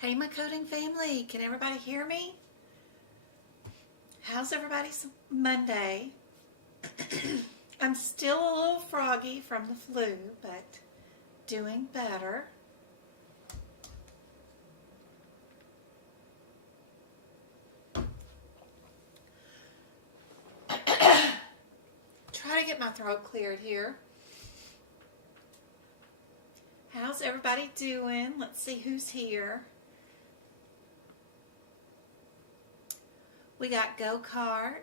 Hey, my coding family, can everybody hear me? How's everybody's Monday? I'm still a little froggy from the flu, but doing better. Try to get my throat cleared here. How's everybody doing? Let's see who's here. We got Go-Kart,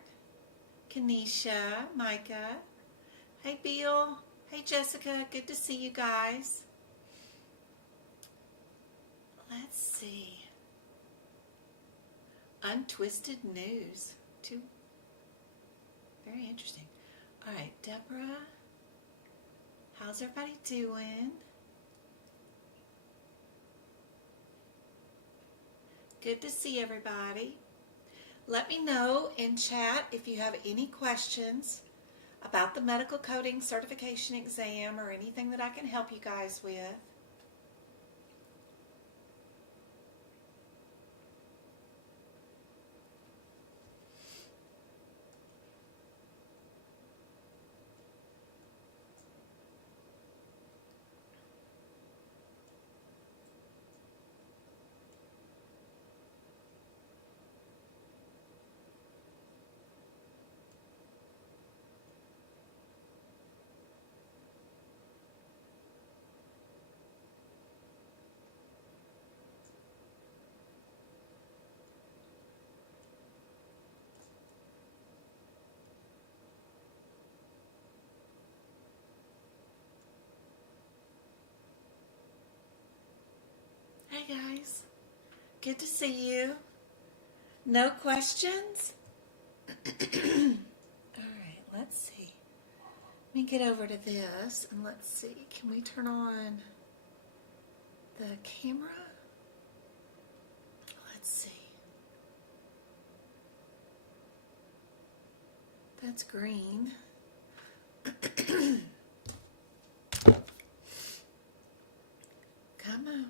Kenesha, Micah. Hey, Bill. Hey, Jessica. Good to see you guys. Let's see. Untwisted news. Very interesting. All right, Deborah. How's everybody doing? Good to see everybody. Let me know in chat if you have any questions about the medical coding certification exam or anything that I can help you guys with. Hey guys, good to see you. No questions? Alright, let's see. Let me get over to this and let's see. Can we turn on the camera? Let's see. That's green. Come on.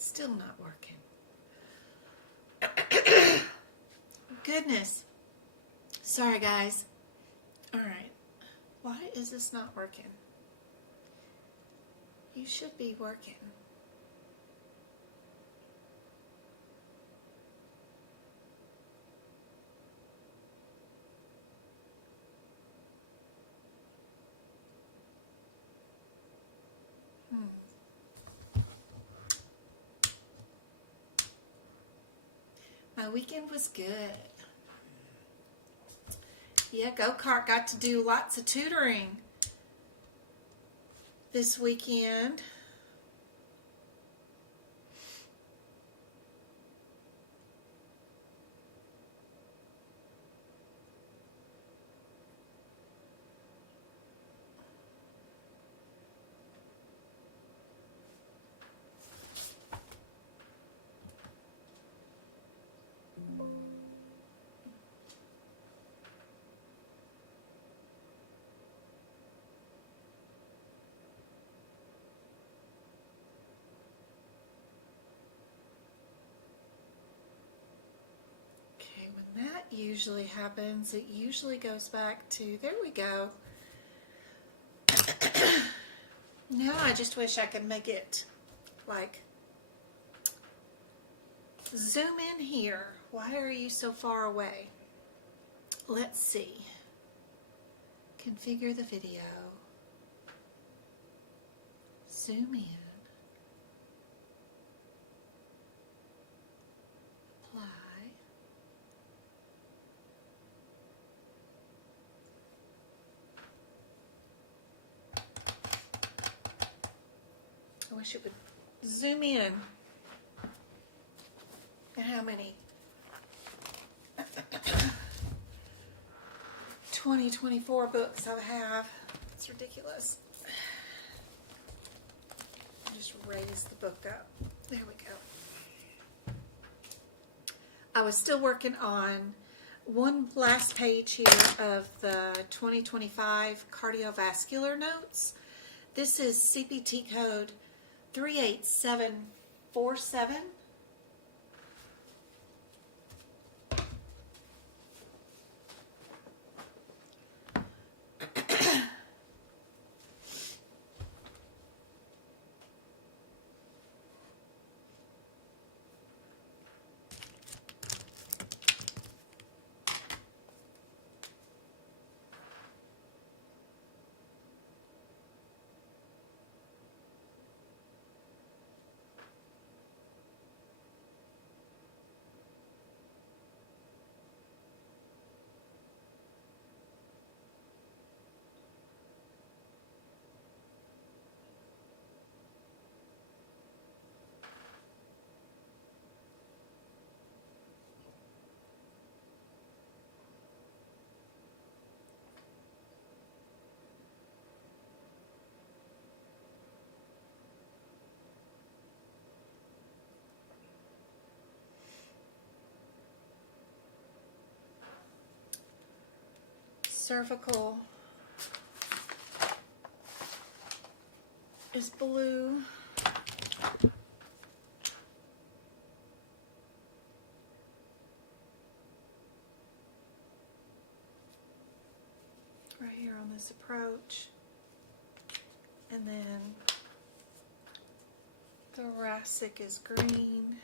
Still not working. Goodness. Sorry, guys. All right. Why is this not working? You should be working. My weekend was good. Yeah, Go-Kart got to do lots of tutoring this weekend. That usually happens. It usually goes back to, there we go. Now I just wish I could make it like zoom in here. Why are you so far away? Let's see. Configure the video. Zoom in. I wish it would zoom in. And how many? 24 books I have. It's ridiculous. Just raise the book up. There we go. I was still working on one last page here of the 2025 cardiovascular notes. This is CPT code 38747. Cervical is blue. Right here on this approach. And then thoracic is green.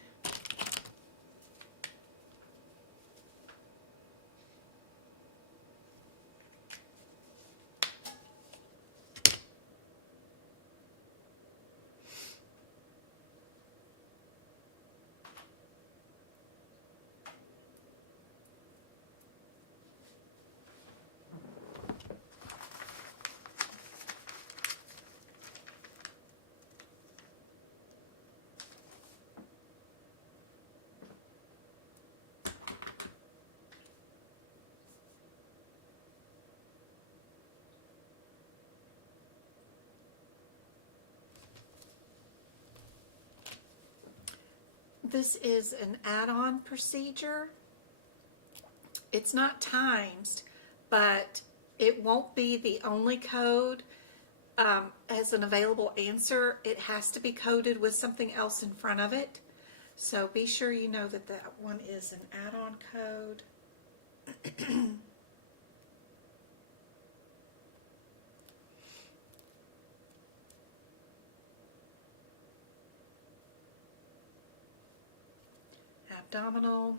This is an add-on procedure. It's not timed, but it won't be the only code as an available answer. It has to be coded with something else in front of it. So be sure you know that that one is an add-on code. Abdominal.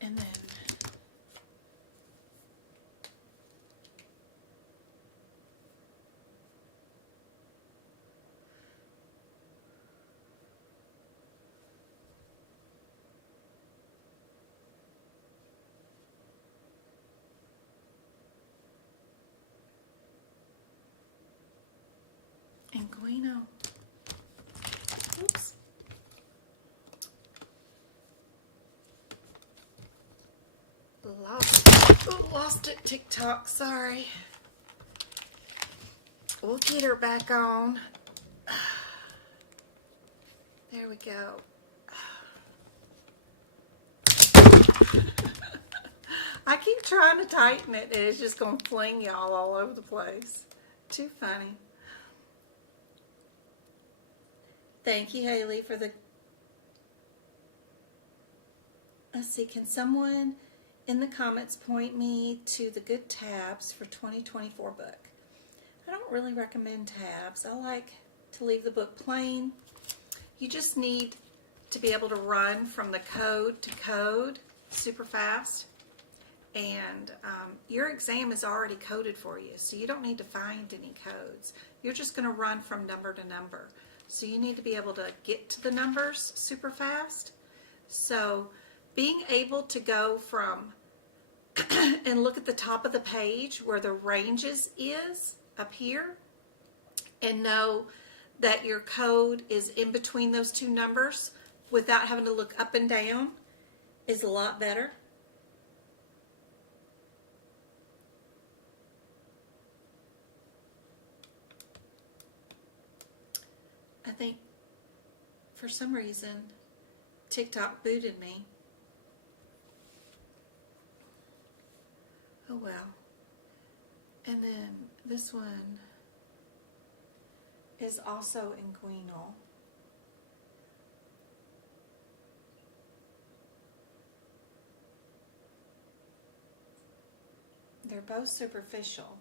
And then Inguino. Oops. Lost it, TikTok, sorry. We'll get her back on. There we go. I keep trying to tighten it and it's just going to fling y'all all over the place. Too funny. Thank you, Haley, for the... Let's see, can someone in the comments point me to the good tabs for 2024 book? I don't really recommend tabs. I like to leave the book plain. You just need to be able to run from the code to code super fast. And your exam is already coded for you, so you don't need to find any codes. You're just going to run from number to number. So you need to be able to get to the numbers super fast. So being able to go from and look at the top of the page where the ranges is up here, and know that your code is in between those two numbers without having to look up and down is a lot better. I think for some reason TikTok booted me. Oh well. And then this one is also inguinal. They're both superficial.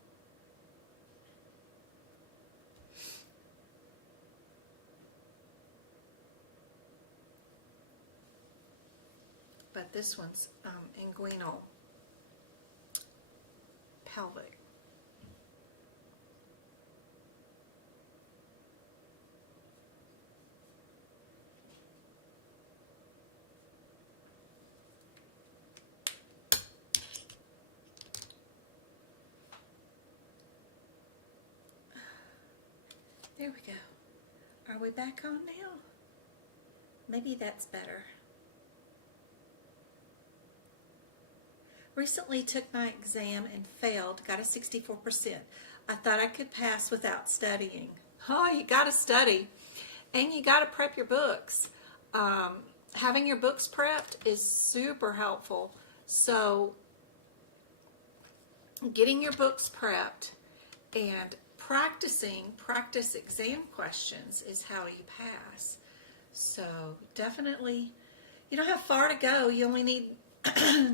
But this one's inguinal pelvic. There we go. Are we back on now? Maybe that's better. Recently took my exam and failed, got a 64%. I thought I could pass without studying. Oh, you got to study. And you got to prep your books. Having your books prepped is super helpful. So getting your books prepped and practice exam questions is how you pass. So definitely, you don't have far to go. You only need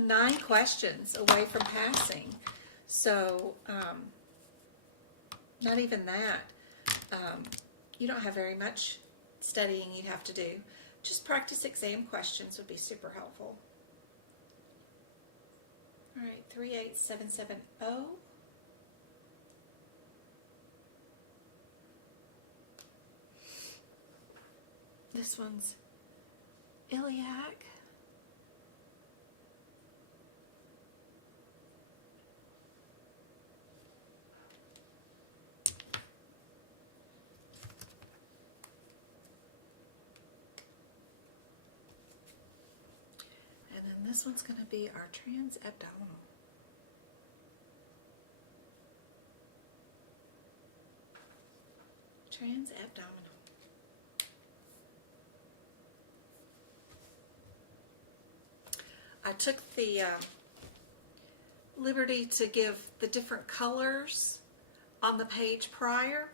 9 questions away from passing. So not even that. You don't have very much studying you have to do. Just practice exam questions would be super helpful. All right, 38770. This one's iliac. And then this one's going to be our transabdominal. Transabdominal. I took the liberty to give the different colors on the page prior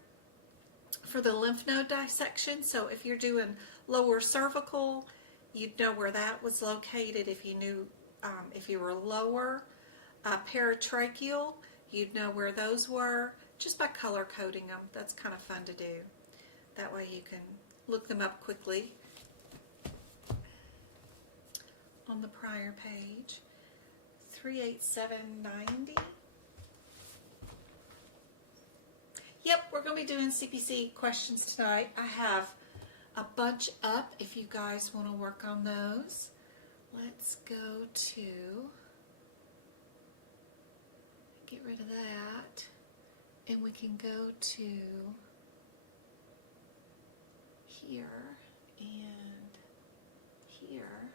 for the lymph node dissection. So if you're doing lower cervical, you'd know where that was located. If you knew, if you were lower paratracheal, you'd know where those were just by color coding them. That's kind of fun to do. That way you can look them up quickly on the prior page. 38790. Yep, we're going to be doing CPC questions tonight. I have a bunch up if you guys want to work on those. Let's go to, get rid of that, and we can go to here and here.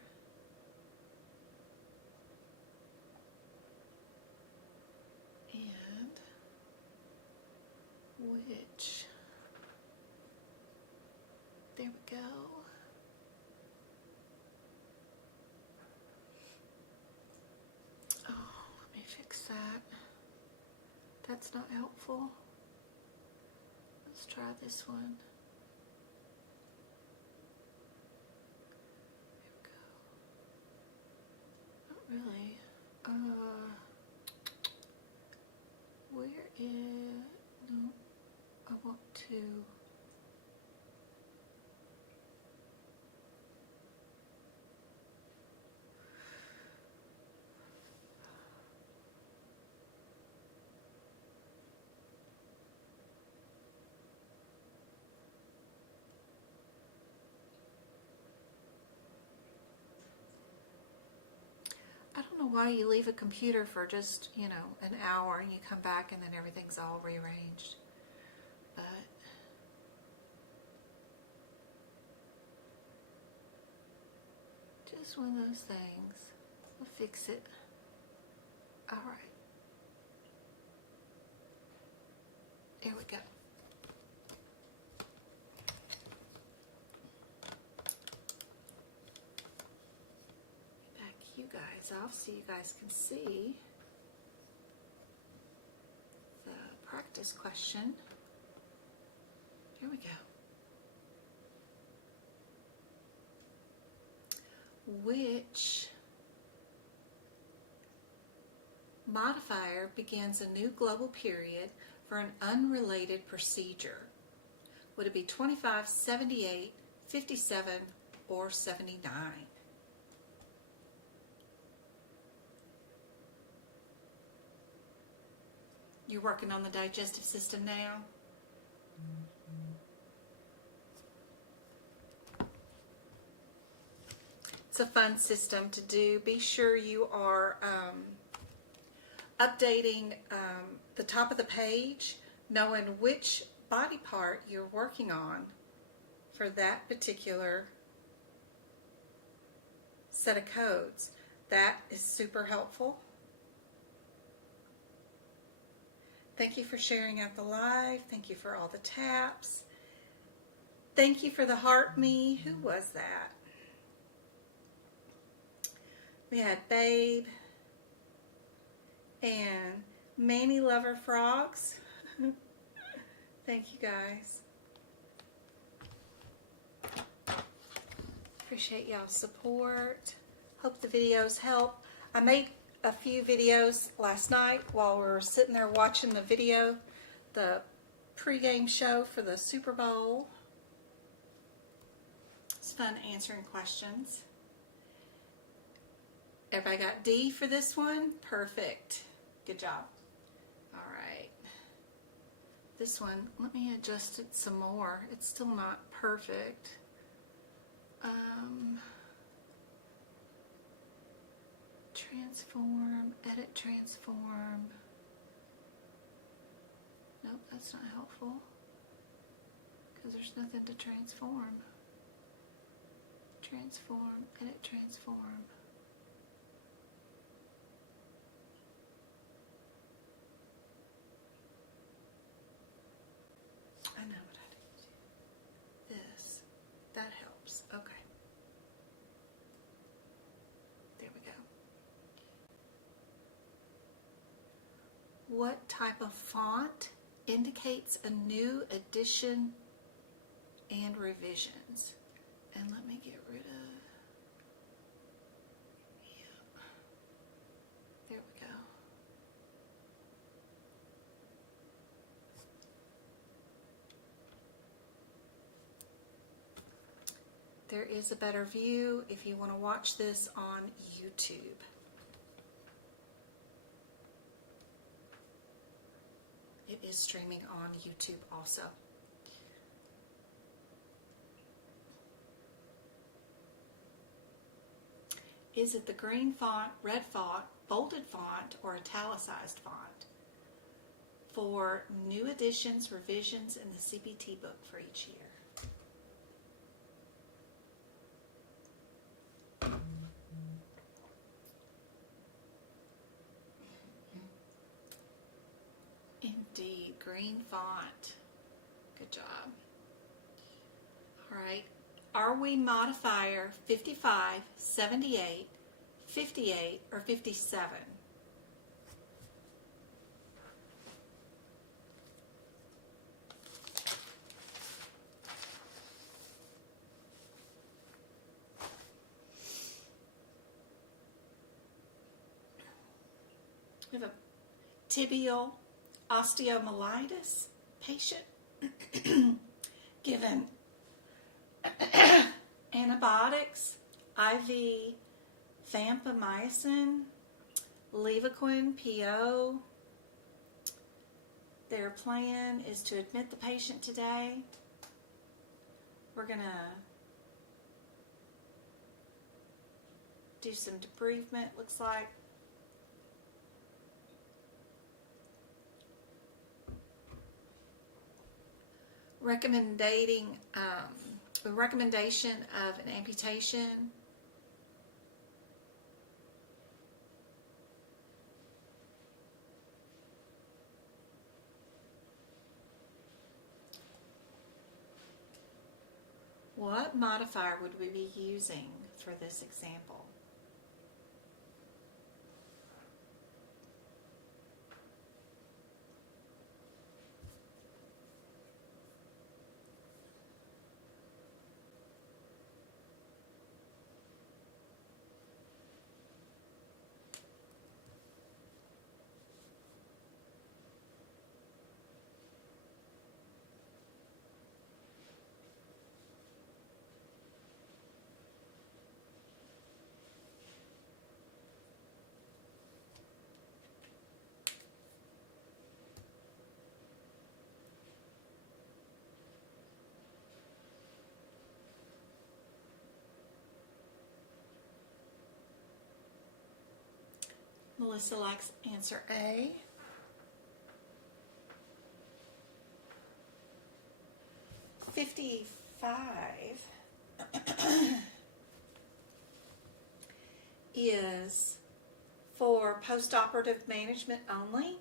Which, there we go. Oh, let me fix that. That's not helpful. Let's try this one. There we go. Not really. Where is, no. I want to why you leave a computer for just, you know, an hour and you come back and then everything's all rearranged. But just one of those things. We'll fix it. All right. There we go. Back you guys off so you guys can see the practice question. Here we go. Which modifier begins a new global period for an unrelated procedure? Would it be 25, 78, 57, or 79? You're working on the digestive system now? It's a fun system to do. Be sure you are updating the top of the page, knowing which body part you're working on for that particular set of codes. That is super helpful. Thank you for sharing out the live. Thank you for all the taps. Thank you for the heart me. Who was that? We had Babe and Manny Lover Frogs. Thank you guys. Appreciate y'all's support. Hope the videos help. I made a few videos last night while we were sitting there watching the video, the pregame show for the Super Bowl. It's fun answering questions. Everybody got D for this one? Perfect. Good job. All right. This one, let me adjust it some more. It's still not perfect. Transform, edit transform. Nope, that's not helpful because there's nothing to transform. Transform, edit transform. I know what I do. This. That helps. Okay. There we go. What type of font indicates a new addition and revisions? And let me get rid of, yeah. There we go. There is a better view if you want to watch this on YouTube. It is streaming on YouTube also. Is it the green font, red font, bolded font, or italicized font for new additions, revisions in the CPT book for each year? Indeed, green font. Good job. All right. Are we modifier 55, 78, 58, or 57? We have a tibial osteomyelitis patient given antibiotics, IV vancomycin, levaquin, PO. Their plan is to admit the patient today. We're going to do some debridement, looks like. recommendation of an amputation. What modifier would we be using for this example? Melissa likes answer A. $55 is for postoperative management only.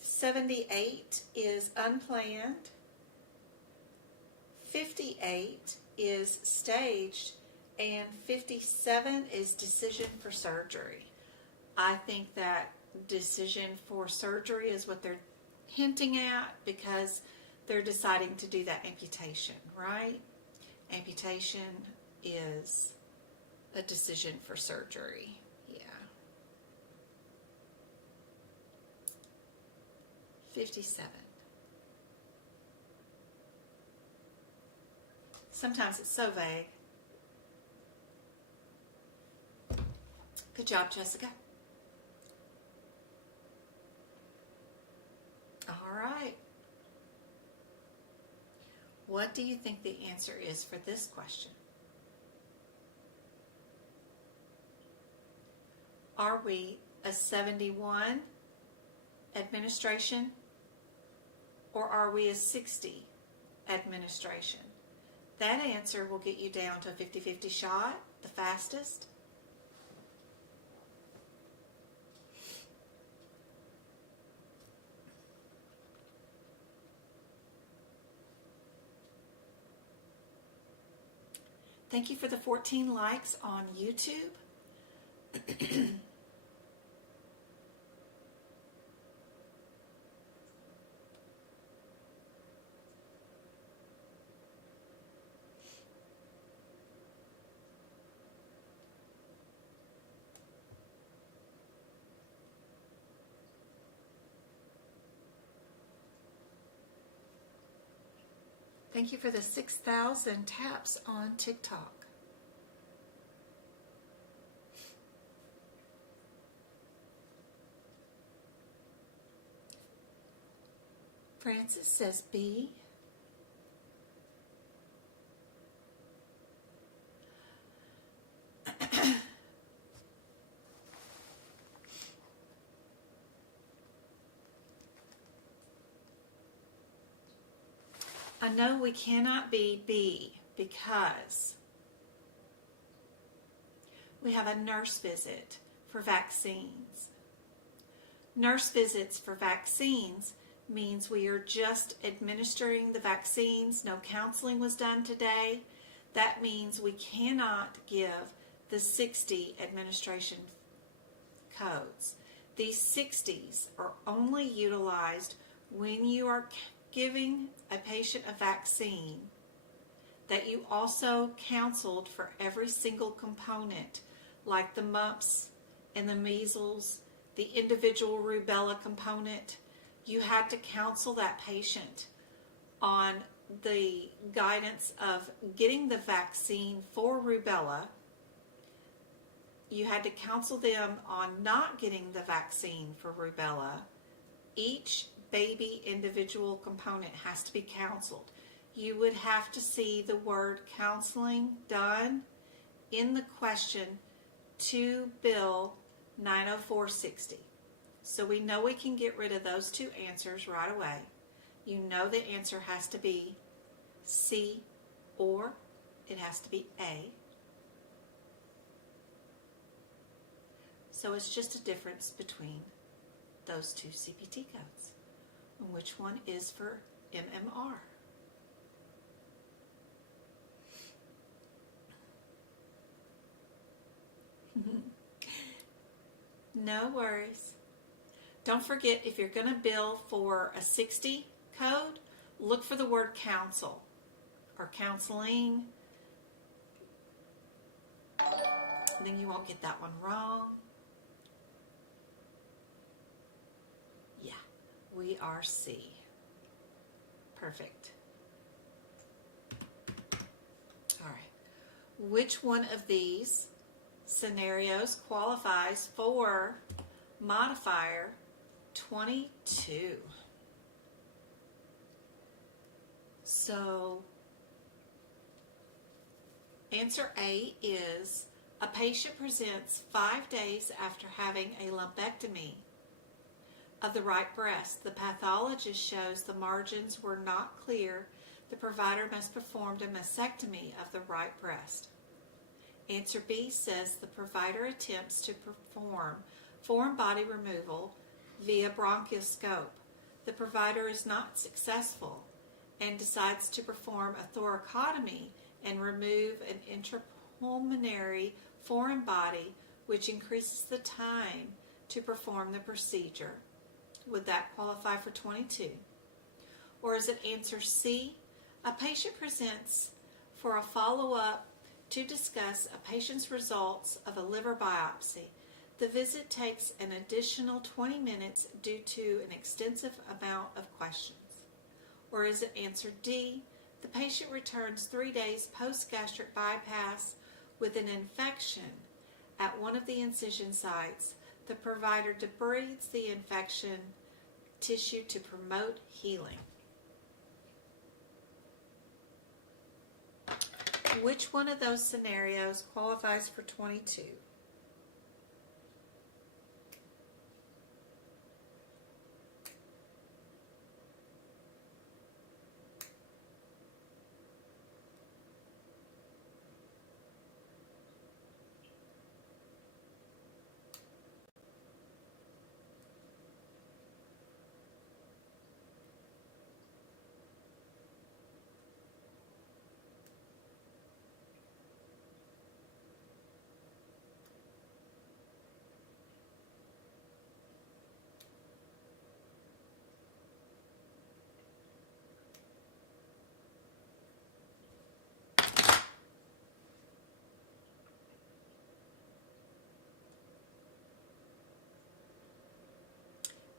78 is unplanned. 58 is staged. And 57 is decision for surgery. I think that decision for surgery is what they're hinting at because they're deciding to do that amputation, right? Amputation is a decision for surgery. Yeah. 57. Sometimes it's so vague. Good job, Jessica. All right. What do you think the answer is for this question? Are we a 71 administration or are we a 60 administration? That answer will get you down to a 50-50 shot, the fastest. Thank you for the 14 likes on YouTube. Thank you for the 6,000 taps on TikTok. Francis says B. I know we cannot be B because we have a nurse visit for vaccines. Nurse visits for vaccines means we are just administering the vaccines. No counseling was done today. That means we cannot give the 60 administration codes. These 60s are only utilized when you are giving a patient a vaccine that you also counseled for every single component, like the mumps and the measles, the individual rubella component. You had to counsel that patient on the guidance of getting the vaccine for rubella. You had to counsel them on not getting the vaccine for rubella. Each baby individual component has to be counseled. You would have to see the word counseling done in the question to Bill 90460. So we know we can get rid of those two answers right away. You know the answer has to be C or it has to be A. So it's just a difference between those two CPT codes. And which one is for MMR? No worries. Don't forget, if you're going to bill for a 60 code, look for the word counsel or counseling. Then you won't get that one wrong. Yeah, we are C. Perfect. All right. Which one of these scenarios qualifies for modifier 22? So answer A is a patient presents 5 days after having a lumpectomy of the right breast. The pathologist shows the margins were not clear. The provider must perform a mastectomy of the right breast. Answer B says the provider attempts to perform foreign body removal via bronchoscope. The provider is not successful and decides to perform a thoracotomy and remove an intrapulmonary foreign body, which increases the time to perform the procedure. Would that qualify for 22? Or is it answer C? A patient presents for a follow-up to discuss a patient's results of a liver biopsy. The visit takes an additional 20 minutes due to an extensive amount of questions. Or is it answer D? The patient returns 3 days post-gastric bypass with an infection at one of the incision sites. The provider debrides the infection tissue to promote healing. Which one of those scenarios qualifies for 22?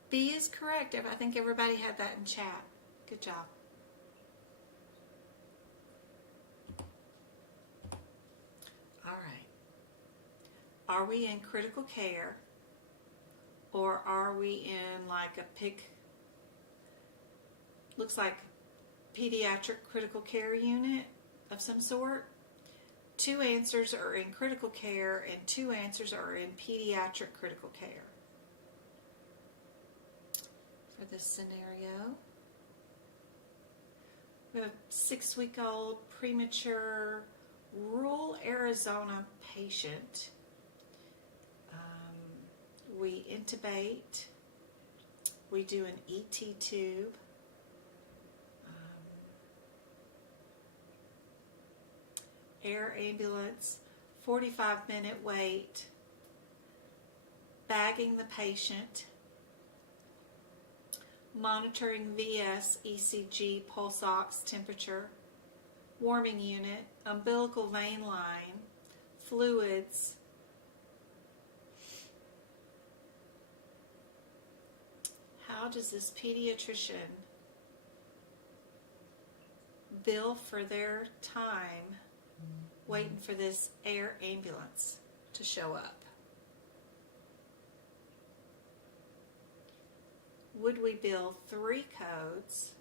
B is correct. I think everybody had that in chat. Good job. All right. Are we in critical care, or are we in like a looks like pediatric critical care unit of some sort? 2 answers are in critical care and 2 answers are in pediatric critical care. For this scenario, we have a 6-week-old premature rural Arizona patient. We intubate, we do an ET tube, air ambulance, 45-minute wait, bagging the patient, monitoring VS, ECG, pulse ox, temperature, warming unit, umbilical vein line, fluids, how does this pediatrician bill for their time waiting for this air ambulance to show up? Would we bill 3 codes,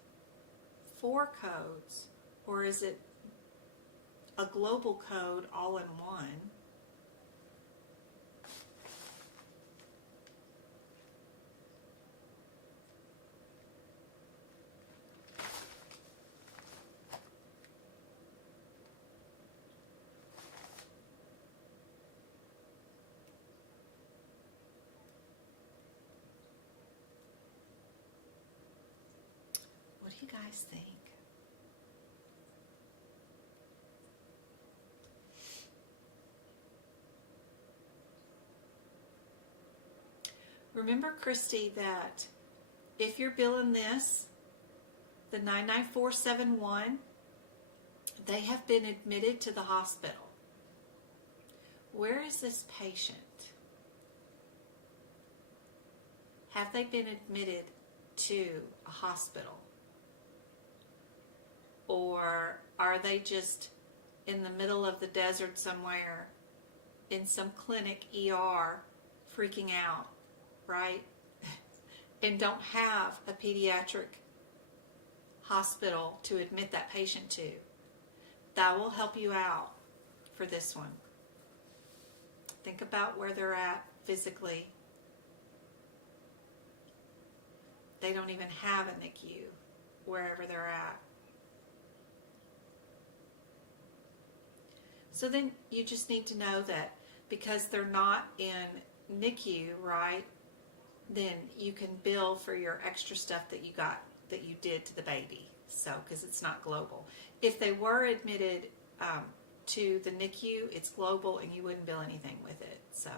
4 codes, or is it a global code all in one? guys think? Remember, Christy, that if you're billing this, the 99471, they have been admitted to the hospital. Where is this patient? Have they been admitted to a hospital? Or are they just in the middle of the desert somewhere in some clinic ER freaking out, right? And don't have a pediatric hospital to admit that patient to? That will help you out for this one. Think about where they're at physically. They don't even have a NICU wherever they're at. So then you just need to know that because they're not in NICU, right, then you can bill for your extra stuff that you got, that you did to the baby. So, because it's not global. If they were admitted to the NICU, it's global and you wouldn't bill anything with it. So,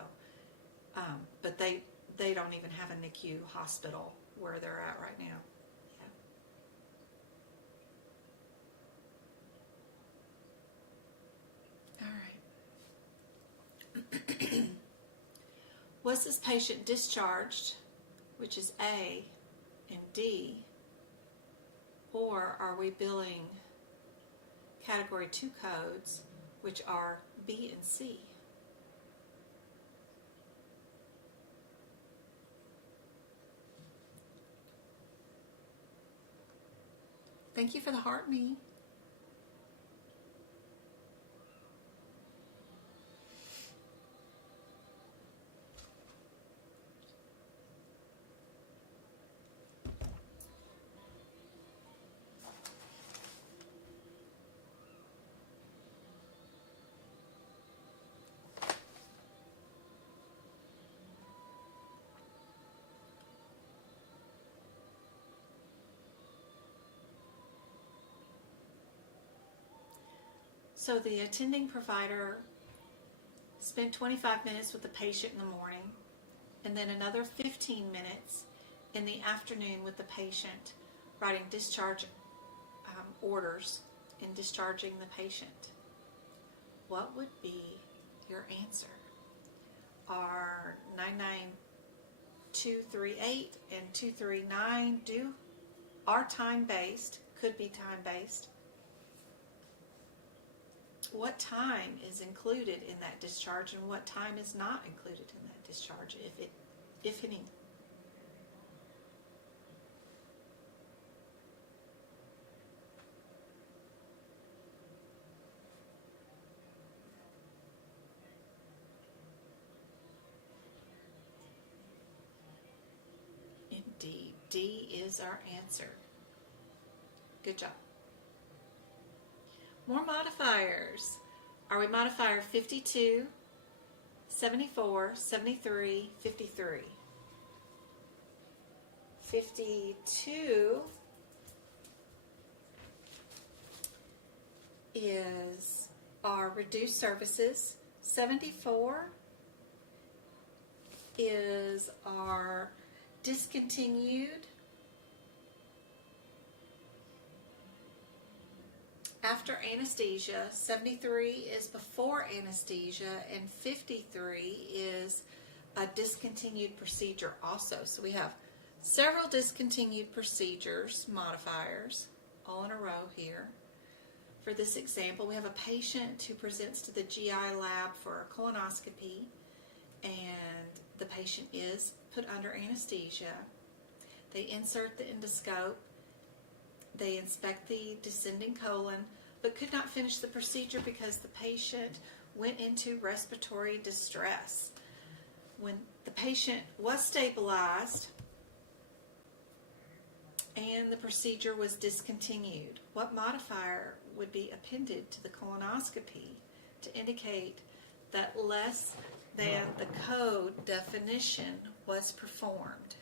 but they don't even have a NICU hospital where they're at right now. Yeah. All right. Was this patient discharged, which is A and D, or are we billing category 2 codes, which are B and C? Thank you for the heart me. So the attending provider spent 25 minutes with the patient in the morning and then another 15 minutes in the afternoon with the patient, writing discharge orders and discharging the patient. What would be your answer? Are 99238 and 239 are time-based, could be time-based. What time is included in that discharge and what time is not included in that discharge, if any? Indeed, D is our answer. Good job. More modifiers. Are we modifier 52, 74, 73, 53? 52 is our reduced services. 74 is our discontinued. After anesthesia. 73 is before anesthesia, and 53 is a discontinued procedure also. So we have several discontinued procedures, modifiers, all in a row here. For this example, we have a patient who presents to the GI lab for a colonoscopy, and the patient is put under anesthesia. They insert the endoscope. They inspect the descending colon, but could not finish the procedure because the patient went into respiratory distress. When the patient was stabilized and the procedure was discontinued, what modifier would be appended to the colonoscopy to indicate that less than the code definition was performed?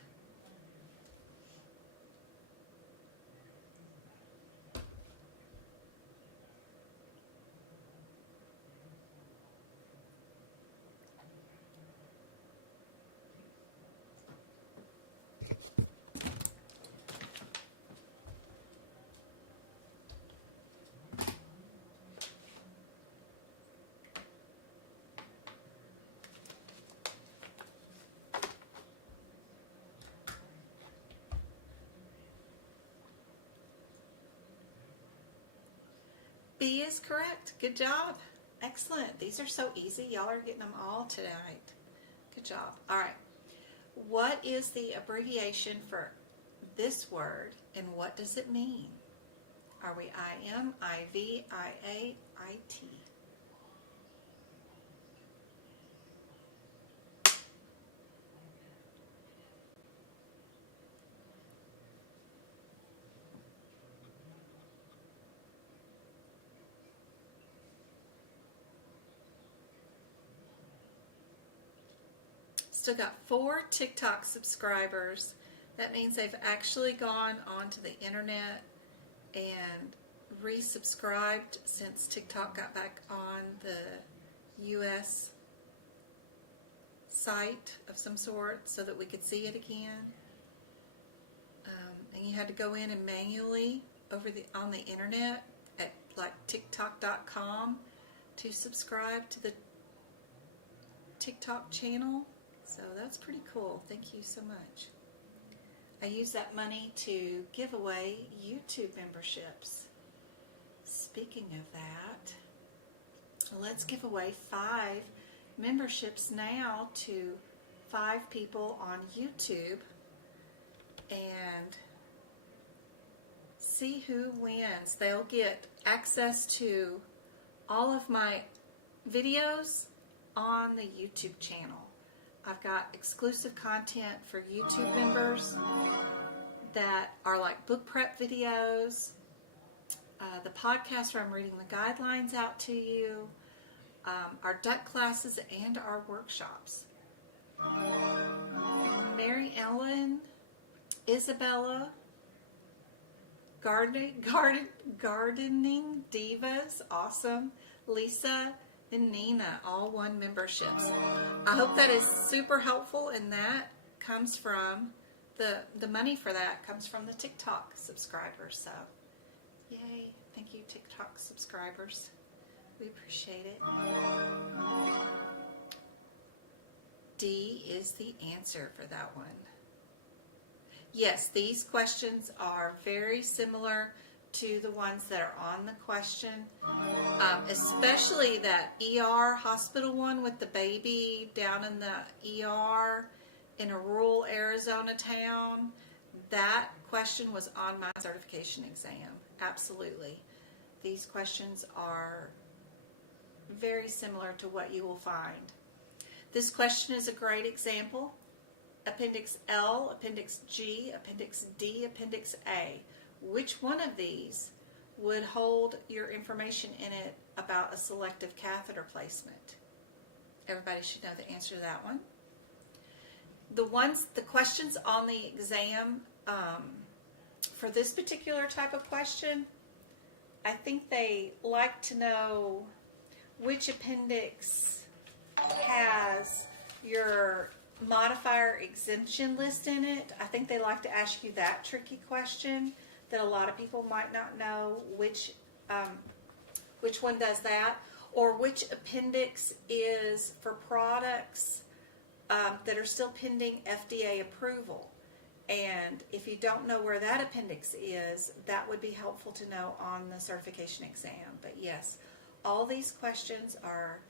B is correct. Good job. Excellent. These are so easy. Y'all are getting them all tonight. Good job. All right. What is the abbreviation for this word, and what does it mean? Are we IM, IV, IA, IT? Still got 4 TikTok subscribers. That means they've actually gone onto the internet and resubscribed since TikTok got back on the US site of some sort so that we could see it again. And you had to go in and manually on the internet at like tiktok.com to subscribe to the TikTok channel. So that's pretty cool. Thank you so much. I use that money to give away YouTube memberships. Speaking of that, let's give away 5 memberships now to 5 people on YouTube and see who wins. They'll get access to all of my videos on the YouTube channel. I've got exclusive content for YouTube members that are like book prep videos, the podcast where I'm reading the guidelines out to you, our duck classes, and our workshops. Mary Ellen, Isabella, Gardening Divas, awesome, Lisa, and Nina, all won memberships. I hope that is super helpful, and that comes from the money for that comes from the TikTok subscribers. So yay, thank you TikTok subscribers, we appreciate it. D is the answer for that one. Yes, these questions are very similar to the ones that are on the question, especially that ER hospital one with the baby down in the ER in a rural Arizona town. That question was on my certification exam. Absolutely. These questions are very similar to what you will find. This question is a great example. Appendix L, Appendix G, Appendix D, Appendix A. Which one of these would hold your information in it about a selective catheter placement? Everybody should know the answer to that one. The questions on the exam for this particular type of question, I think they like to know which appendix has your modifier exemption list in it. I think they like to ask you that tricky question that a lot of people might not know which one does that, or which appendix is for products that are still pending FDA approval. And if you don't know where that appendix is, that would be helpful to know on the certification exam. But yes, all these questions are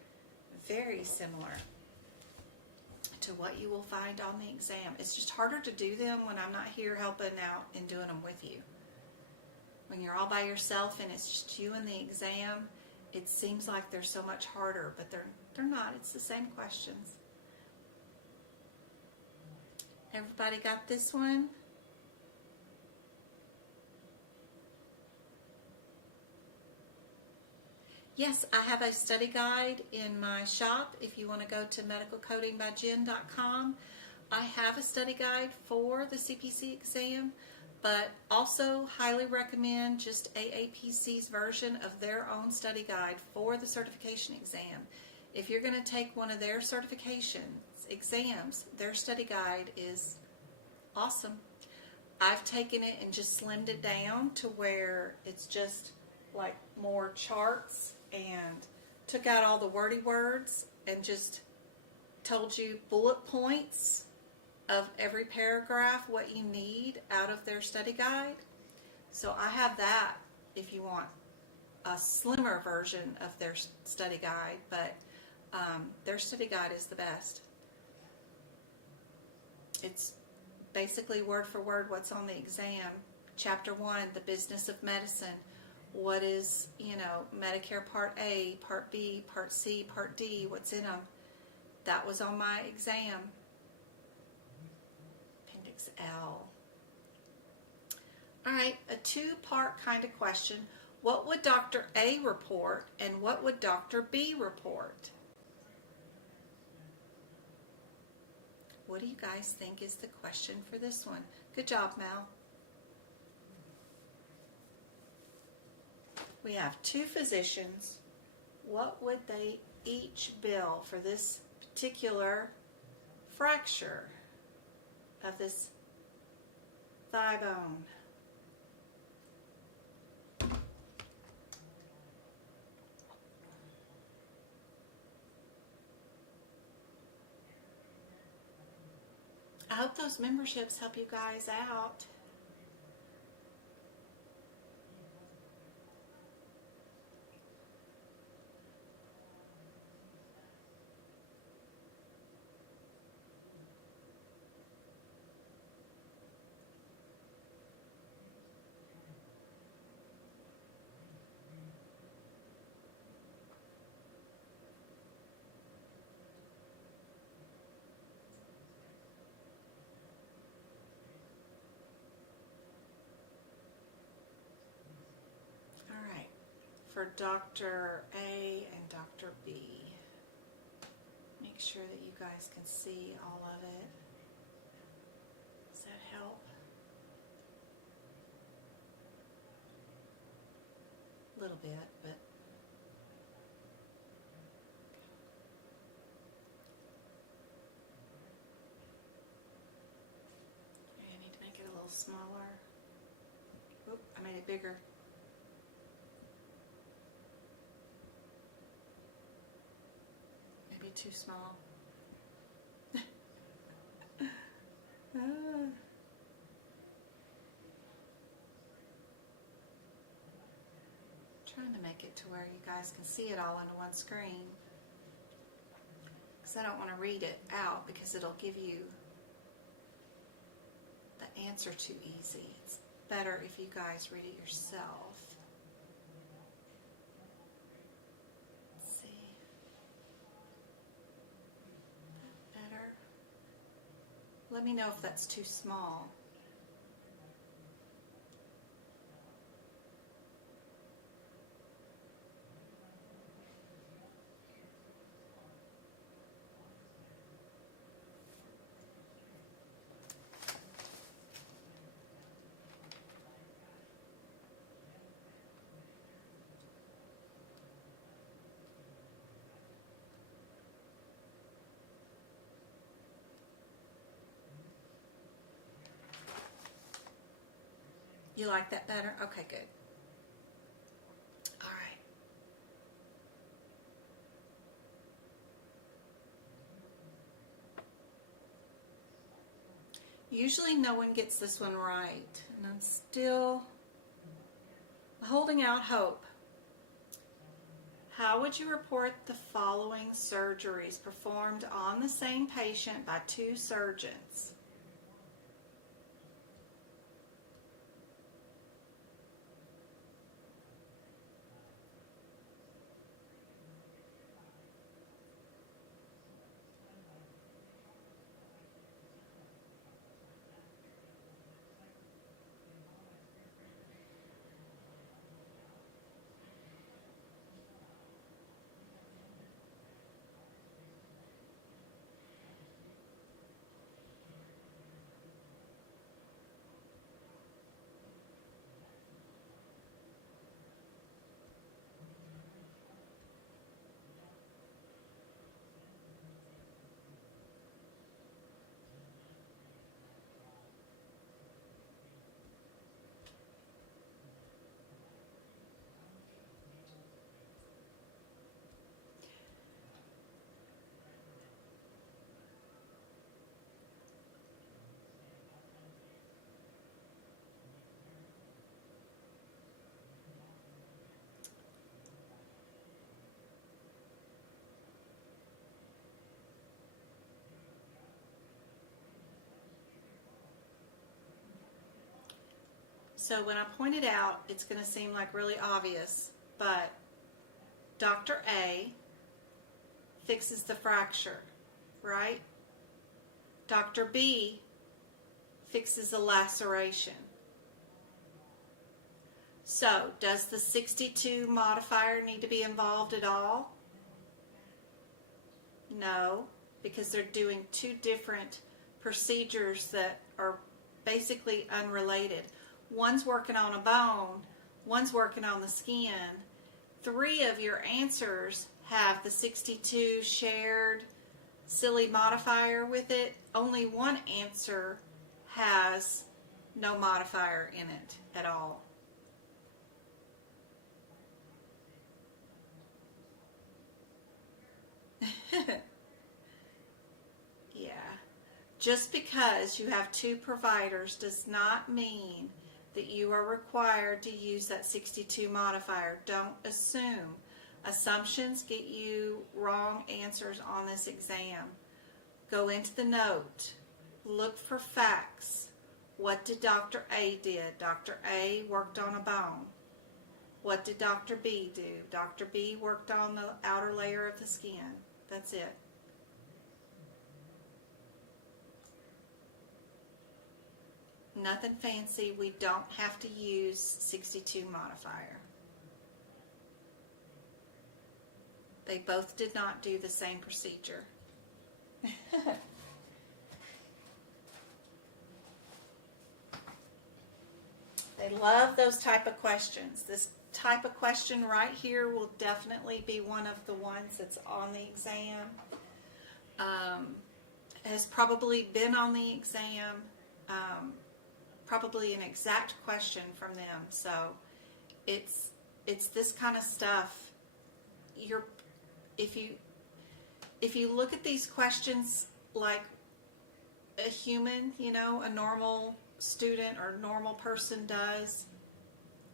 very similar to what you will find on the exam. It's just harder to do them when I'm not here helping out and doing them with you. When you're all by yourself and it's just you and the exam, it seems like they're so much harder, but they're not. It's the same questions. Everybody got this one? Yes, I have a study guide in my shop. If you want to go to medicalcodingbyjen.com, I have a study guide for the CPC exam, but also highly recommend just AAPC's version of their own study guide for the certification exam. If you're going to take one of their certification exams, their study guide is awesome. I've taken it and just slimmed it down to where it's just like more charts, and took out all the wordy words and just told you bullet points of every paragraph, what you need out of their study guide. So I have that if you want a slimmer version of their study guide, but their study guide is the best. It's basically word for word what's on the exam. Chapter 1, the business of medicine. What is, Medicare Part A, Part B, Part C, Part D, what's in them. That was on my exam. Appendix L. All right, a two-part kind of question. What would Dr. A report and what would Dr. B report? What do you guys think is the question for this one? Good job, Mel. We have two physicians. What would they each bill for this particular fracture of this thigh bone? I hope those memberships help you guys out. For Dr. A and Dr. B. Make sure that you guys can see all of it. Does that help? A little bit, but I need to make it a little smaller. Oop, I made it bigger. Too small. Trying to make it to where you guys can see it all into one screen, because I don't want to read it out because it'll give you the answer too easy. It's better if you guys read it yourself. Let me know if that's too small. You like that better? Okay, good. All right. Usually no one gets this one right, and I'm still holding out hope. How would you report the following surgeries performed on the same patient by two surgeons? So when I point it out, it's going to seem like really obvious, but Dr. A fixes the fracture, right? Dr. B fixes a laceration. So, does the 62 modifier need to be involved at all? No, because they're doing two different procedures that are basically unrelated. One's working on a bone, one's working on the skin. 3 of your answers have the 62 shared silly modifier with it. Only one answer has no modifier in it at all. Yeah. Just because you have 2 providers does not mean that you are required to use that 62 modifier. Don't assume. Assumptions get you wrong answers on this exam. Go into the note. Look for facts. What did Dr. A did? Dr. A worked on a bone. What did Dr. B do? Dr. B worked on the outer layer of the skin. That's it. Nothing fancy. We don't have to use 62 modifier. They both did not do the same procedure. They love those type of questions. This type of question right here will definitely be one of the ones that's on the exam. Has probably been on the exam. Probably an exact question from them. So it's this kind of stuff. If you look at these questions like a human, a normal student or normal person does,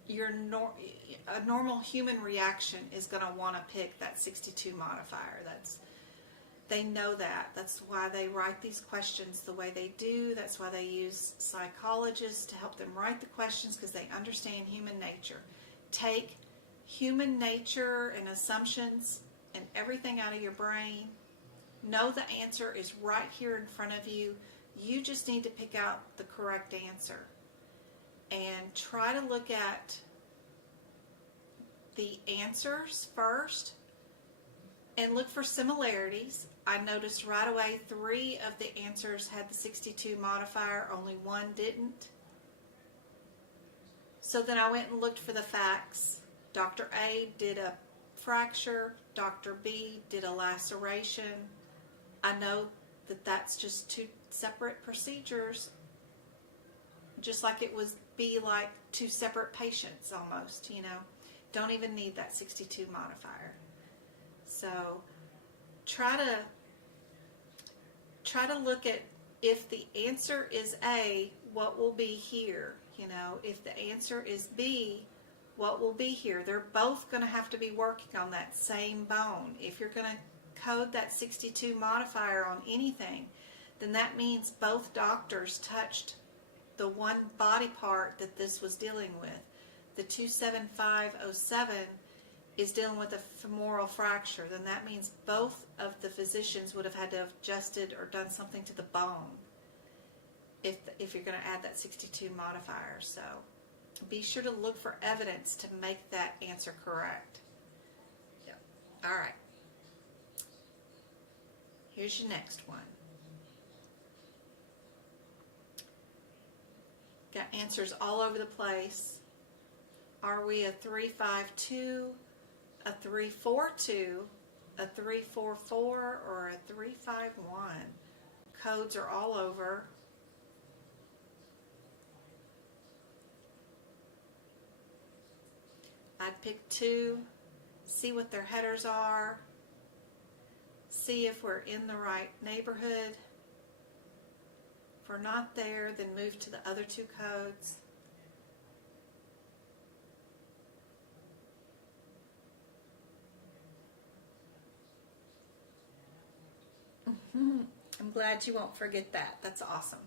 a normal human reaction is going to want to pick that 62 modifier. They know that. That's why they write these questions the way they do. That's why they use psychologists to help them write the questions, because they understand human nature. Take human nature and assumptions and everything out of your brain. Know the answer is right here in front of you. You just need to pick out the correct answer. And try to look at the answers first and look for similarities. I noticed right away 3 of the answers had the 62 modifier, only 1 didn't. So then I went and looked for the facts. Dr. A did a fracture, Dr. B did a laceration. I know that that's just 2 separate procedures, just like it would be like 2 separate patients almost, Don't even need that 62 modifier. So try to look at, if the answer is A, what will be here? If the answer is B, what will be here? They're both going to have to be working on that same bone. If you're going to code that 62 modifier on anything, then that means both doctors touched the one body part that this was dealing with. The 27507 is dealing with a femoral fracture. Then that means both of the physicians would have had to have adjusted or done something to the bone if you're going to add that 62 modifier. So be sure to look for evidence to make that answer correct. Yep. All right. Here's your next one. Got answers all over the place. Are we a 352, a 342, a 344, or a 351? Codes are all over. I'd pick 2, see what their headers are, see if we're in the right neighborhood. If we're not there, then move to the other 2 codes. I'm glad you won't forget that. That's awesome.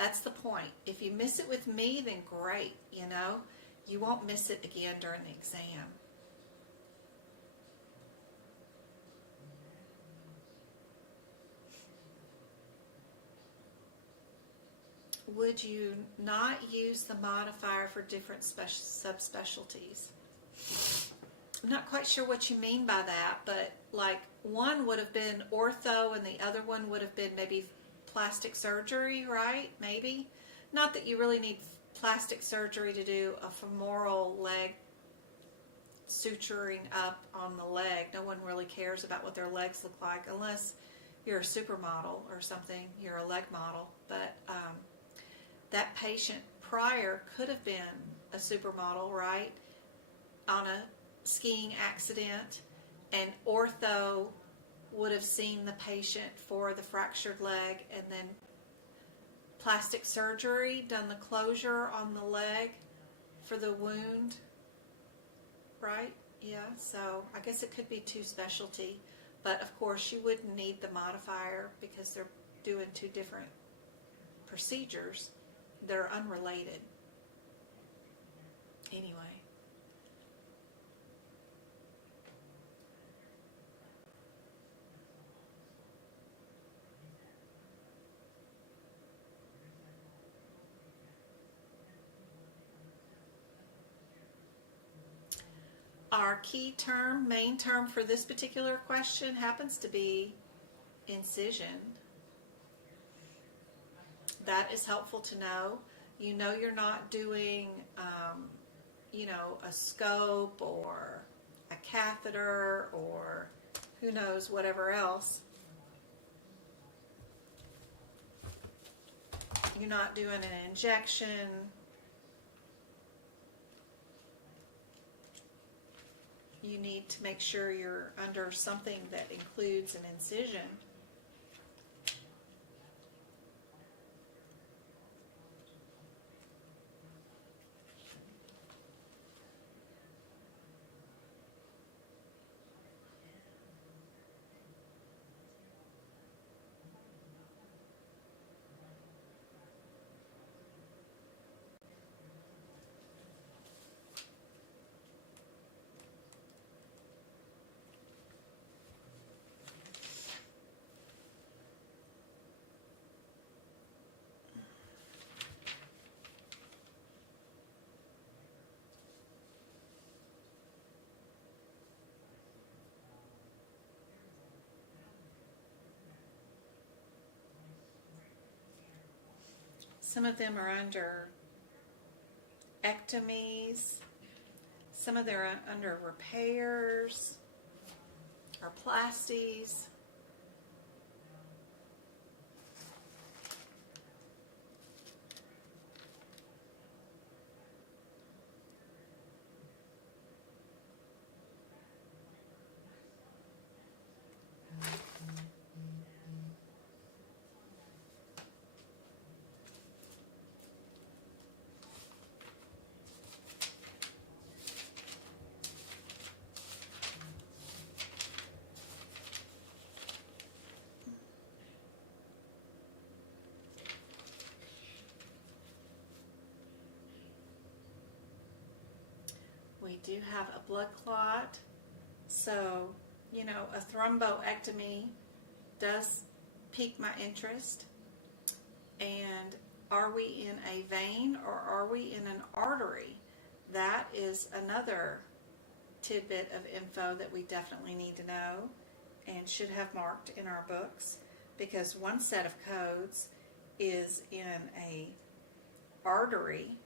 That's the point. If you miss it with me, then great, you know. You won't miss it again during the exam. Would you not use the modifier for different subspecialties? I'm not quite sure what you mean by that, but like one would have been ortho and the other one would have been maybe plastic surgery, right? Maybe. Not that you really need plastic surgery to do a femoral leg suturing up on the leg. No one really cares about what their legs look like unless you're a supermodel or something. You're a leg model. But that patient prior could have been a supermodel, right? On a skiing accident, and ortho would have seen the patient for the fractured leg and then plastic surgery, done the closure on the leg for the wound, right? Yeah, so I guess it could be two specialty, but of course you wouldn't need the modifier because they're doing two different procedures. They're unrelated. Anyway. Our key term, main term for this particular question happens to be incision. That is helpful to know. You know you're not doing, you know, a scope or a catheter or who knows, whatever else. You're not doing an injection. You need to make sure you're under something that includes an incision. Some of them are under ectomies. Some of them are under repairs or plasties. We do have a blood clot, so, you know, a thromboectomy does pique my interest. And are we in a vein or are we in an artery? That is another tidbit of info that we definitely need to know and should have marked in our books, because one set of codes is in a artery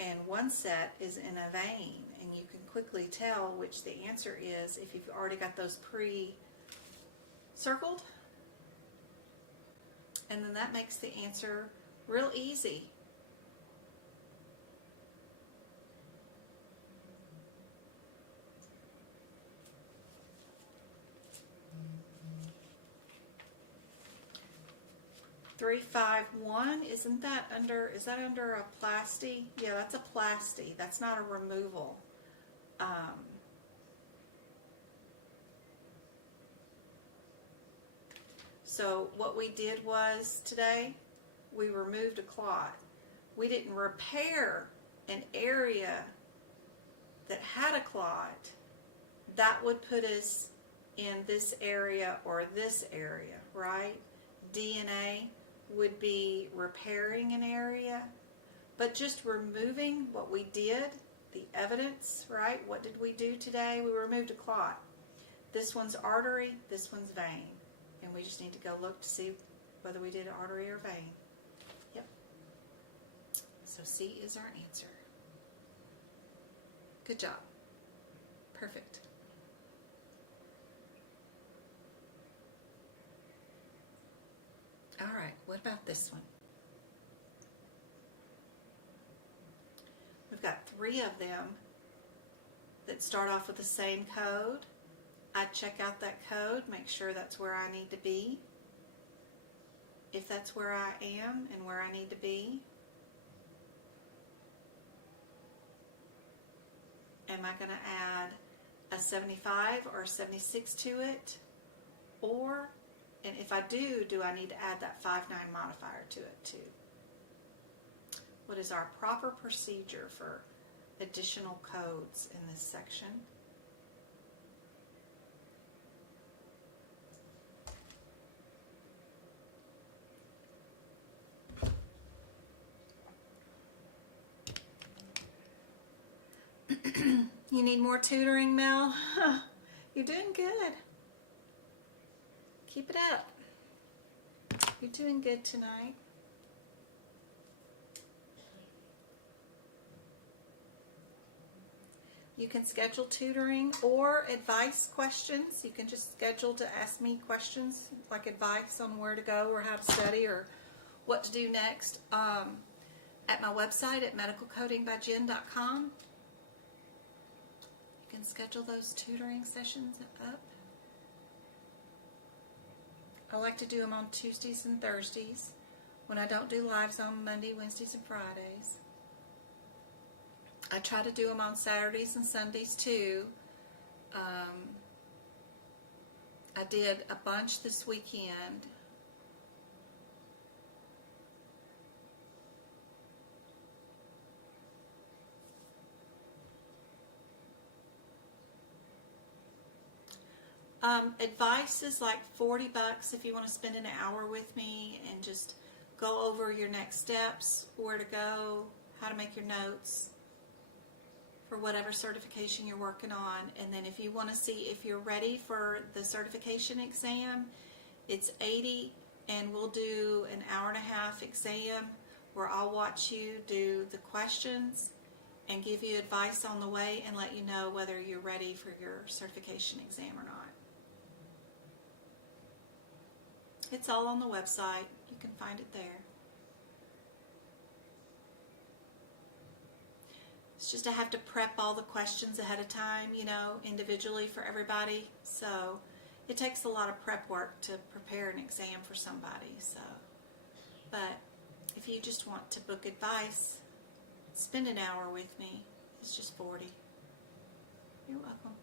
and one set is in a vein, and you can quickly tell which the answer is if you've already got those pre-circled, and then that makes the answer real easy. Three, 5, 1, isn't that under, is that under a plasty? Yeah, that's a plasty. That's not a removal. So what we did was today, we removed a clot. We didn't repair an area that had a clot. That would put us in this area or this area, right? DNA would be repairing an area, but just removing what we did, the evidence, right? What did we do today? We removed a clot. This one's artery, this one's vein. And we just need to go look to see whether we did artery or vein. Yep. So C is our answer. Good job. Perfect. All right, what about this one? We've got 3 of them that start off with the same code. I check out that code, make sure that's where I need to be. If that's where I am and where I need to be, am I going to add a 75 or a 76 to it? Or, and if I do I need to add that 5-9 modifier to it too? What is our proper procedure for additional codes in this section? You need more tutoring, Mel? You're doing good. Keep it up. You're doing good tonight. You can schedule tutoring or advice questions. You can just schedule to ask me questions like advice on where to go or how to study or what to do next at my website at medicalcodingbyjen.com. You can schedule those tutoring sessions up. I like to do them on Tuesdays and Thursdays when I don't do lives on Monday, Wednesdays, and Fridays. I try to do them on Saturdays and Sundays too. I did a bunch this weekend. Advice is like $40 if you want to spend an hour with me and just go over your next steps, where to go, how to make your notes for whatever certification you're working on. And then if you want to see if you're ready for the certification exam, it's $80, and we'll do an hour-and-a-half exam where I'll watch you do the questions and give you advice on the way and let you know whether you're ready for your certification exam or not. It's all on the website. You can find it there. It's just I have to prep all the questions ahead of time, you know, individually for everybody. So it takes a lot of prep work to prepare an exam for somebody. So, but if you just want to book advice, spend an hour with me. It's just $40. You're welcome.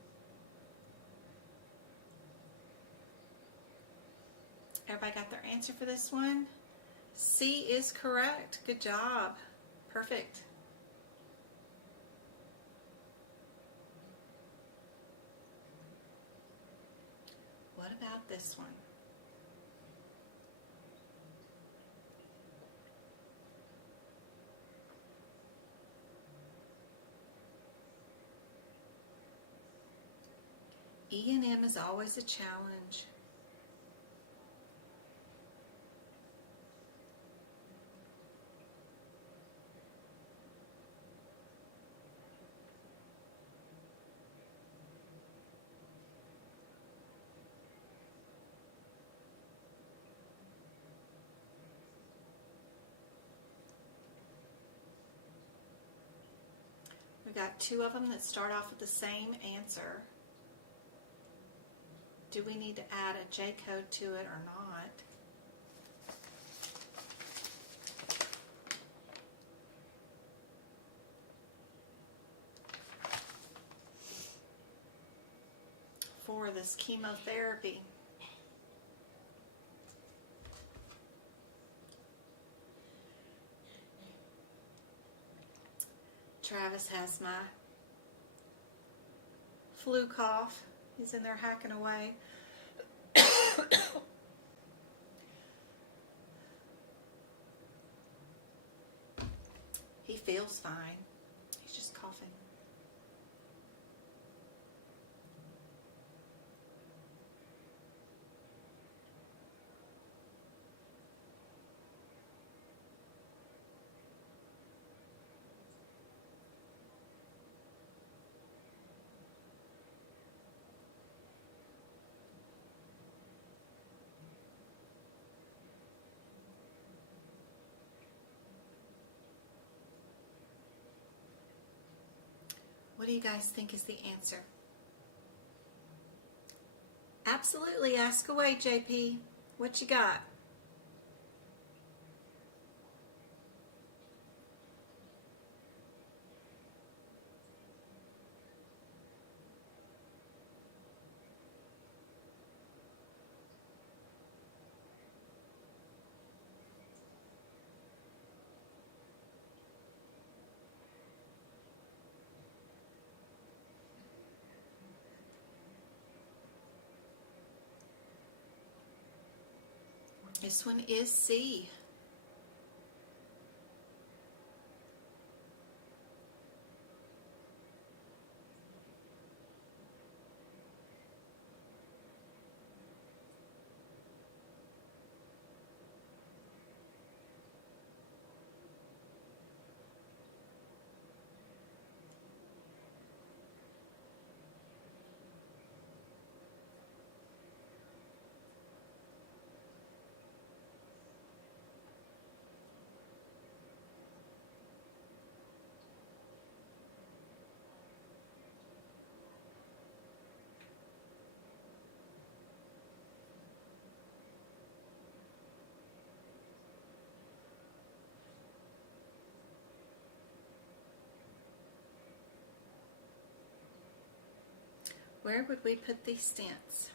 Everybody got their answer for this one? C is correct. Good job. Perfect. What about this one? E and M is always a challenge. We got 2 of them that start off with the same answer. Do we need to add a J code to it or not? For this chemotherapy. Travis has my flu cough. He's in there hacking away. He feels fine. He's just coughing. What do you guys think is the answer? Absolutely, ask away, JP. What you got? This one is C. Where would we put these stents?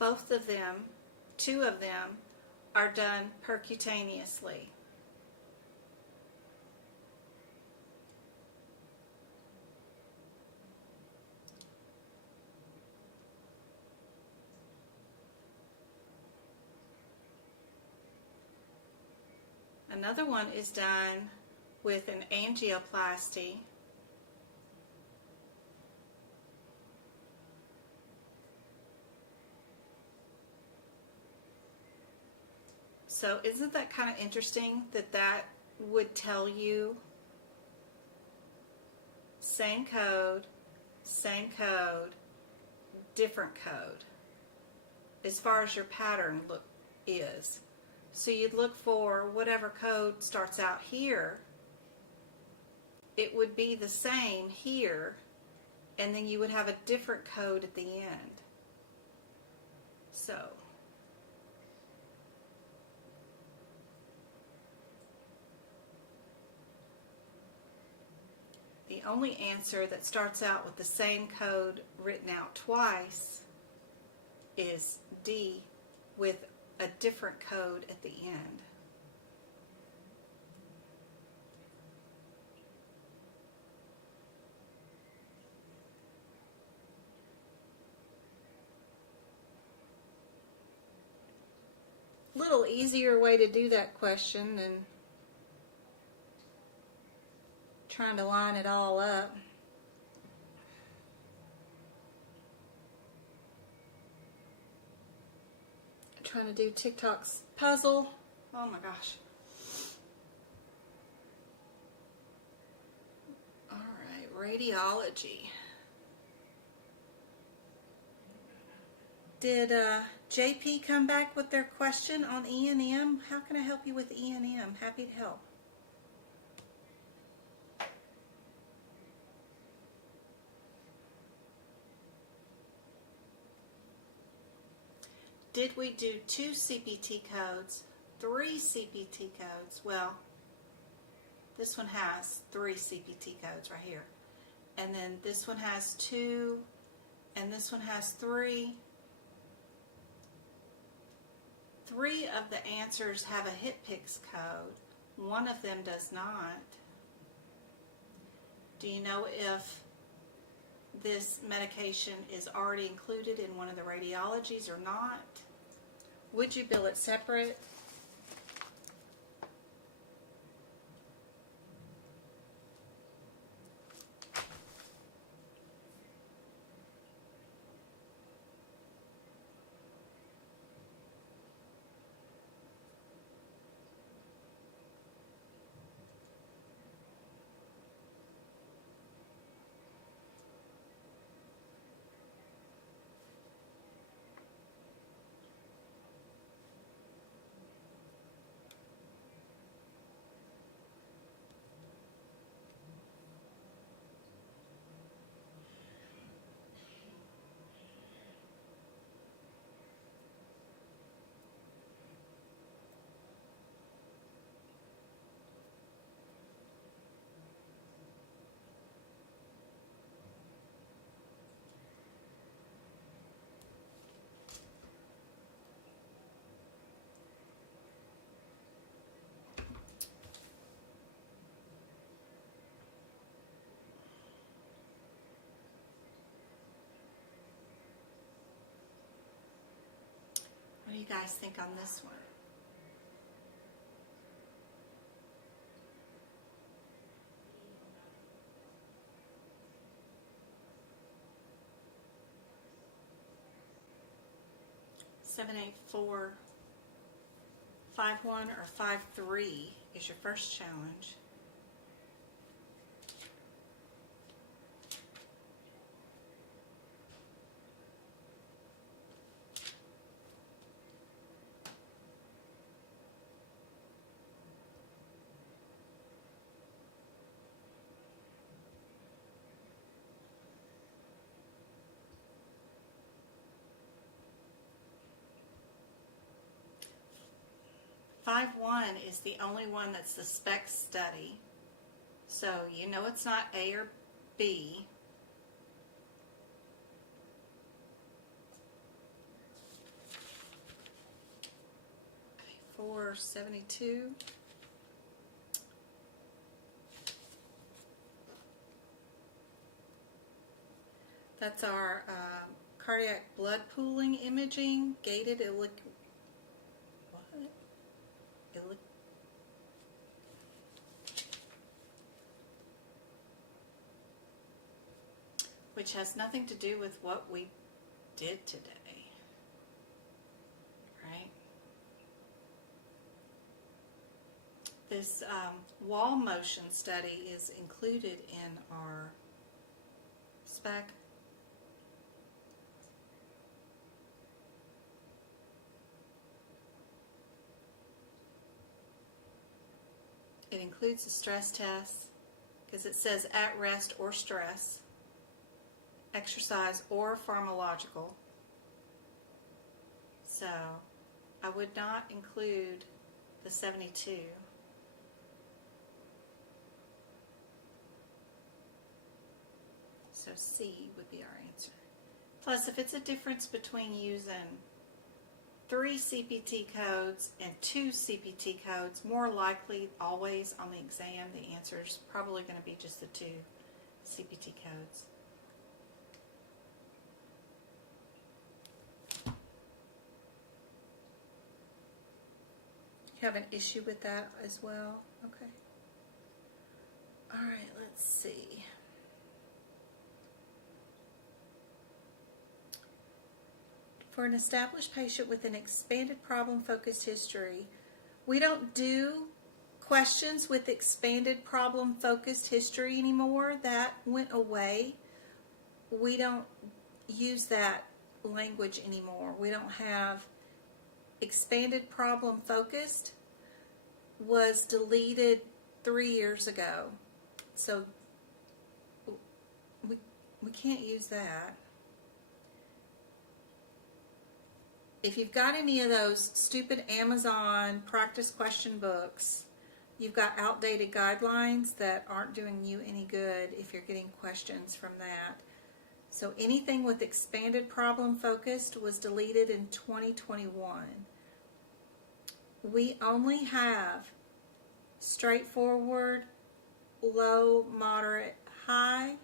Both of them, two of them, are done percutaneously. Another one is done with an angioplasty. So isn't that kind of interesting that that would tell you same code, different code as far as your pattern look is. So you'd look for whatever code starts out here, it would be the same here, and then you would have a different code at the end. So the only answer that starts out with the same code written out twice is D with a different code at the end. Little easier way to do that question than trying to line it all up. Trying to do TikTok's puzzle. Oh my gosh. All right, radiology. Did JP come back with their question on E&M? How can I help you with E&M? Happy to help. did we do 2 CPT codes, 3 CPT codes? Well, this one has 3 CPT codes right here. And then this one has 2, and this one has 3. 3 of the answers have a HitPix code. 1 of them does not. Do you know if this medication is already included in one of the radiologies or not? Would you bill it separate? What do you guys think on this one? Seven, 8, 4, 5, 1, or 5, 3 is your first challenge. Five, 1 is the only one that's the spec study. So you know it's not A or B. Okay, 472. That's our cardiac blood pooling imaging, gated which has nothing to do with what we did today, right? This wall motion study is included in our spec. It includes a stress test because it says at rest or stress, exercise or pharmacological. So I would not include the 72. So C would be our answer. Plus, if it's a difference between using 3 CPT codes and 2 CPT codes, more likely always on the exam the answer is probably going to be just the 2 CPT codes. You have an issue with that as well? Okay. All right, let's see. For an established patient with an expanded problem-focused history, we don't do questions with expanded problem-focused history anymore. That went away. We don't use that language anymore. We don't have expanded problem-focused. Was deleted 3 years ago. So we can't use that. if you've got any of those stupid Amazon practice question books, you've got outdated guidelines that aren't doing you any good if you're getting questions from that. So anything with expanded problem focused was deleted in 2021. We only have straightforward, low, moderate, high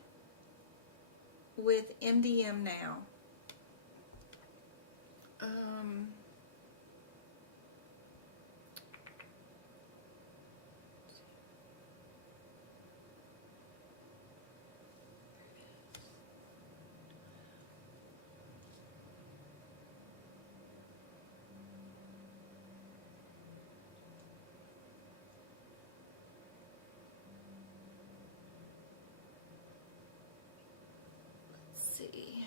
with MDM now. Let's see.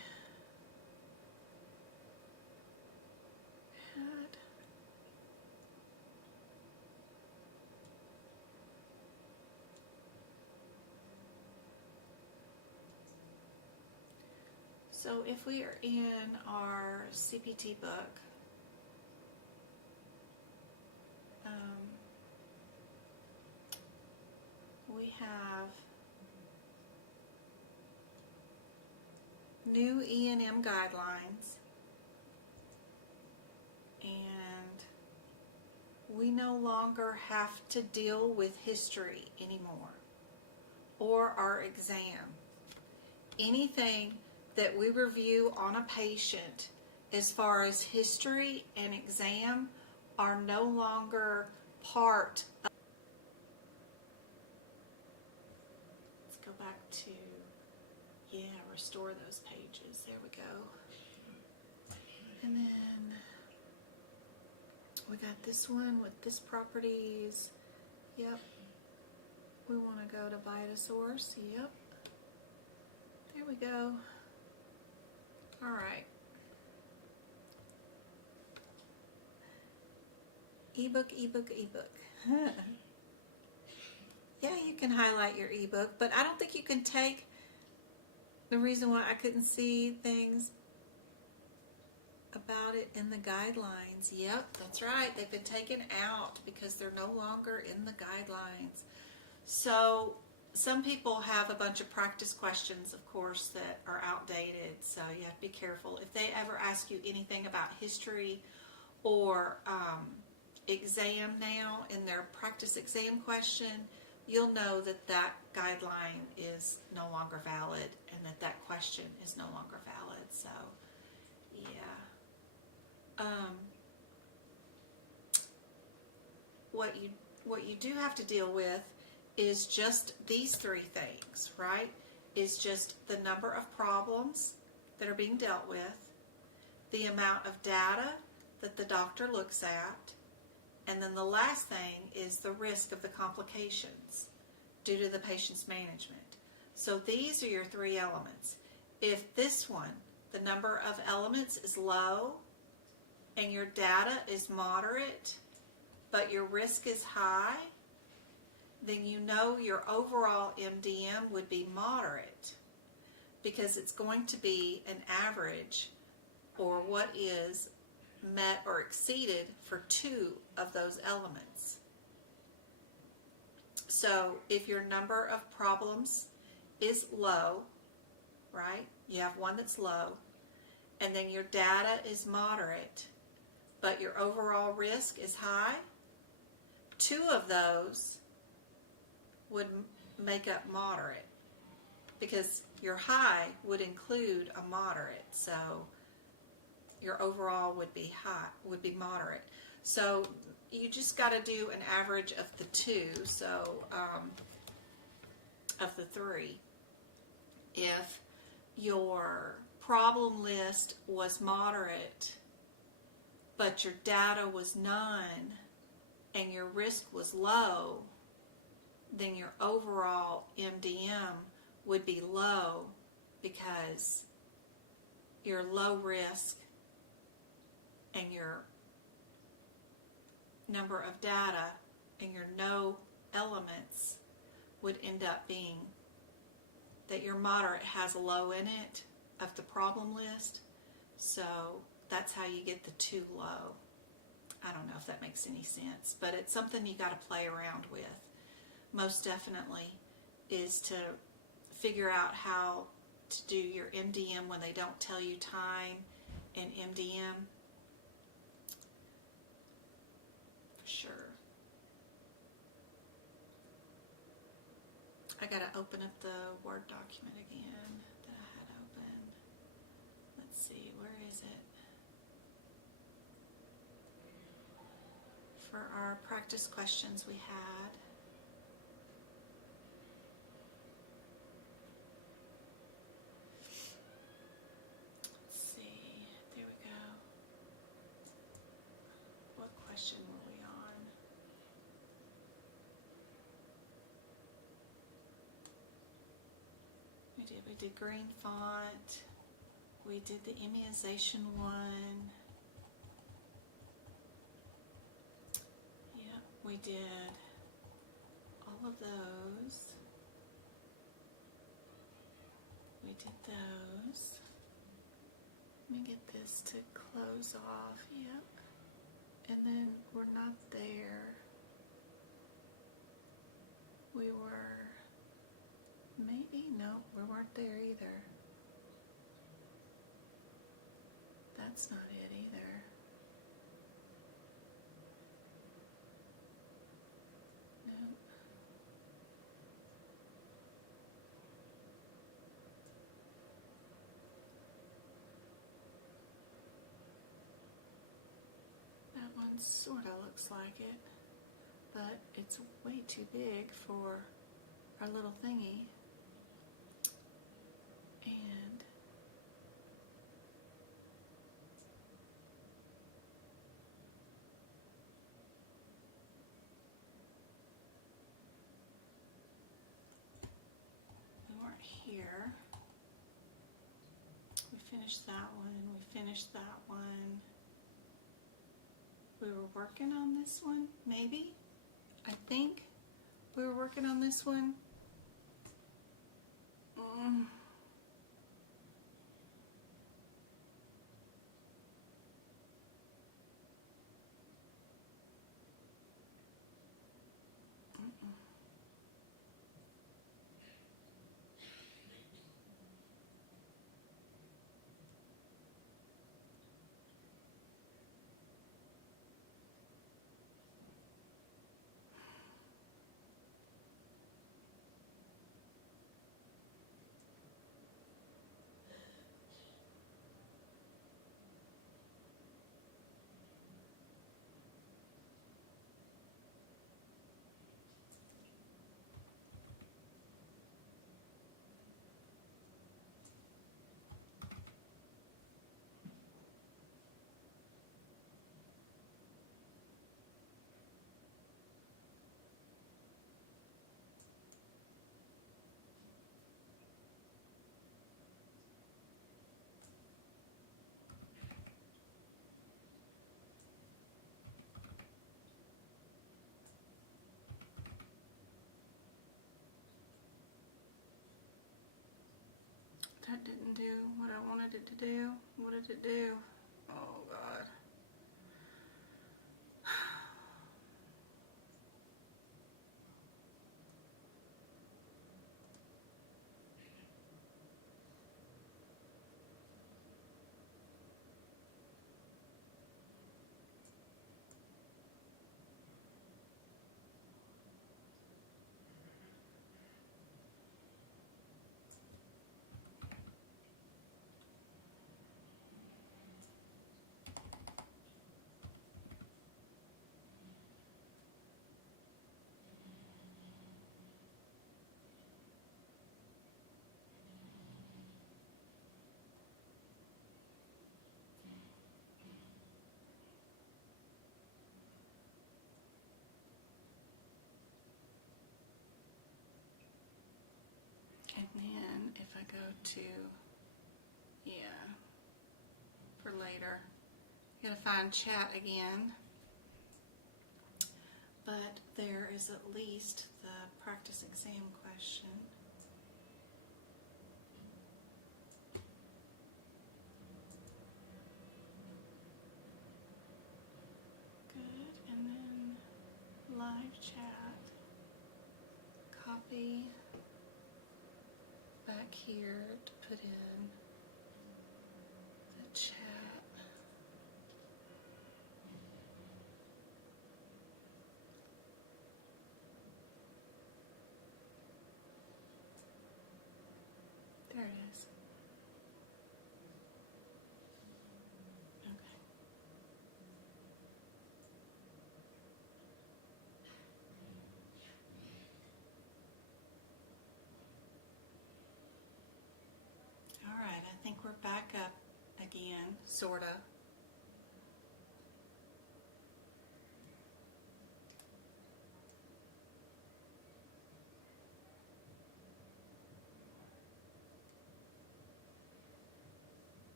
So if we are in our CPT book, we have new E&M guidelines, and we no longer have to deal with history anymore or our exam. Anything that we review on a patient as far as history and exam are no longer part of. Let's go back to, restore those pages. There we go. And then we got this one with this properties. Yep. We want to go to Vitasource. Yep. There we go. All right. Ebook, ebook, ebook. Yeah, you can highlight your ebook, but I don't think you can take. The reason why I couldn't see things about it in the guidelines. Yep, that's right. They've been taken out because they're no longer in the guidelines. So some people have a bunch of practice questions, of course, that are outdated, so you have to be careful. If they ever ask you anything about history or exam now in their practice exam question, you'll know that that guideline is no longer valid and that that question is no longer valid. So, yeah. What you do have to deal with is just these three things, right? Is just the number of problems that are being dealt with, the amount of data that the doctor looks at, and then the last thing is the risk of the complications due to the patient's management. So these are your three elements. If this one, the number of elements is low and your data is moderate, but your risk is high, then you know your overall MDM would be moderate because it's going to be an average or what is met or exceeded for two of those elements. So if your number of problems is low, right, you have one that's low, and then your data is moderate, but your overall risk is high, two of those would make up moderate because your high would include a moderate, so your overall would be high, would be moderate. So you just got to do an average of the two, so of the three. If your problem list was moderate, but your data was none, and your risk was low, then your overall MDM would be low because your low risk and your number of data and your no elements would end up being that your moderate has a low in it of the problem list. So that's how you get the too low. I don't know if that makes any sense, but it's something you got to play around with. Most definitely is to figure out how to do your MDM when they don't tell you time in MDM. For sure. I got to open up the Word document again that I had open. Let's see, where is it? For our practice questions we had. Let's see, there we go. What question were we on? We did green font. We did the immunization one. Yeah, we did all of those. We did those. Let me get this to close off. Yep. And then we're not there. We were, maybe, no, we weren't there either. That's not it either. No. That one sort of looks like it, but it's way too big for our little thingy. And we weren't here. We finished that one. We finished that one. We were working on this one, maybe? I think we were working on this one. That didn't do what I wanted it to do. What did it do? Oh, God. And then if I go to, for later, I gotta find chat again. But there is at least the practice exam question. somebody back here to put in the chat. There it is. Okay. All right, I think we're back up again, sort of.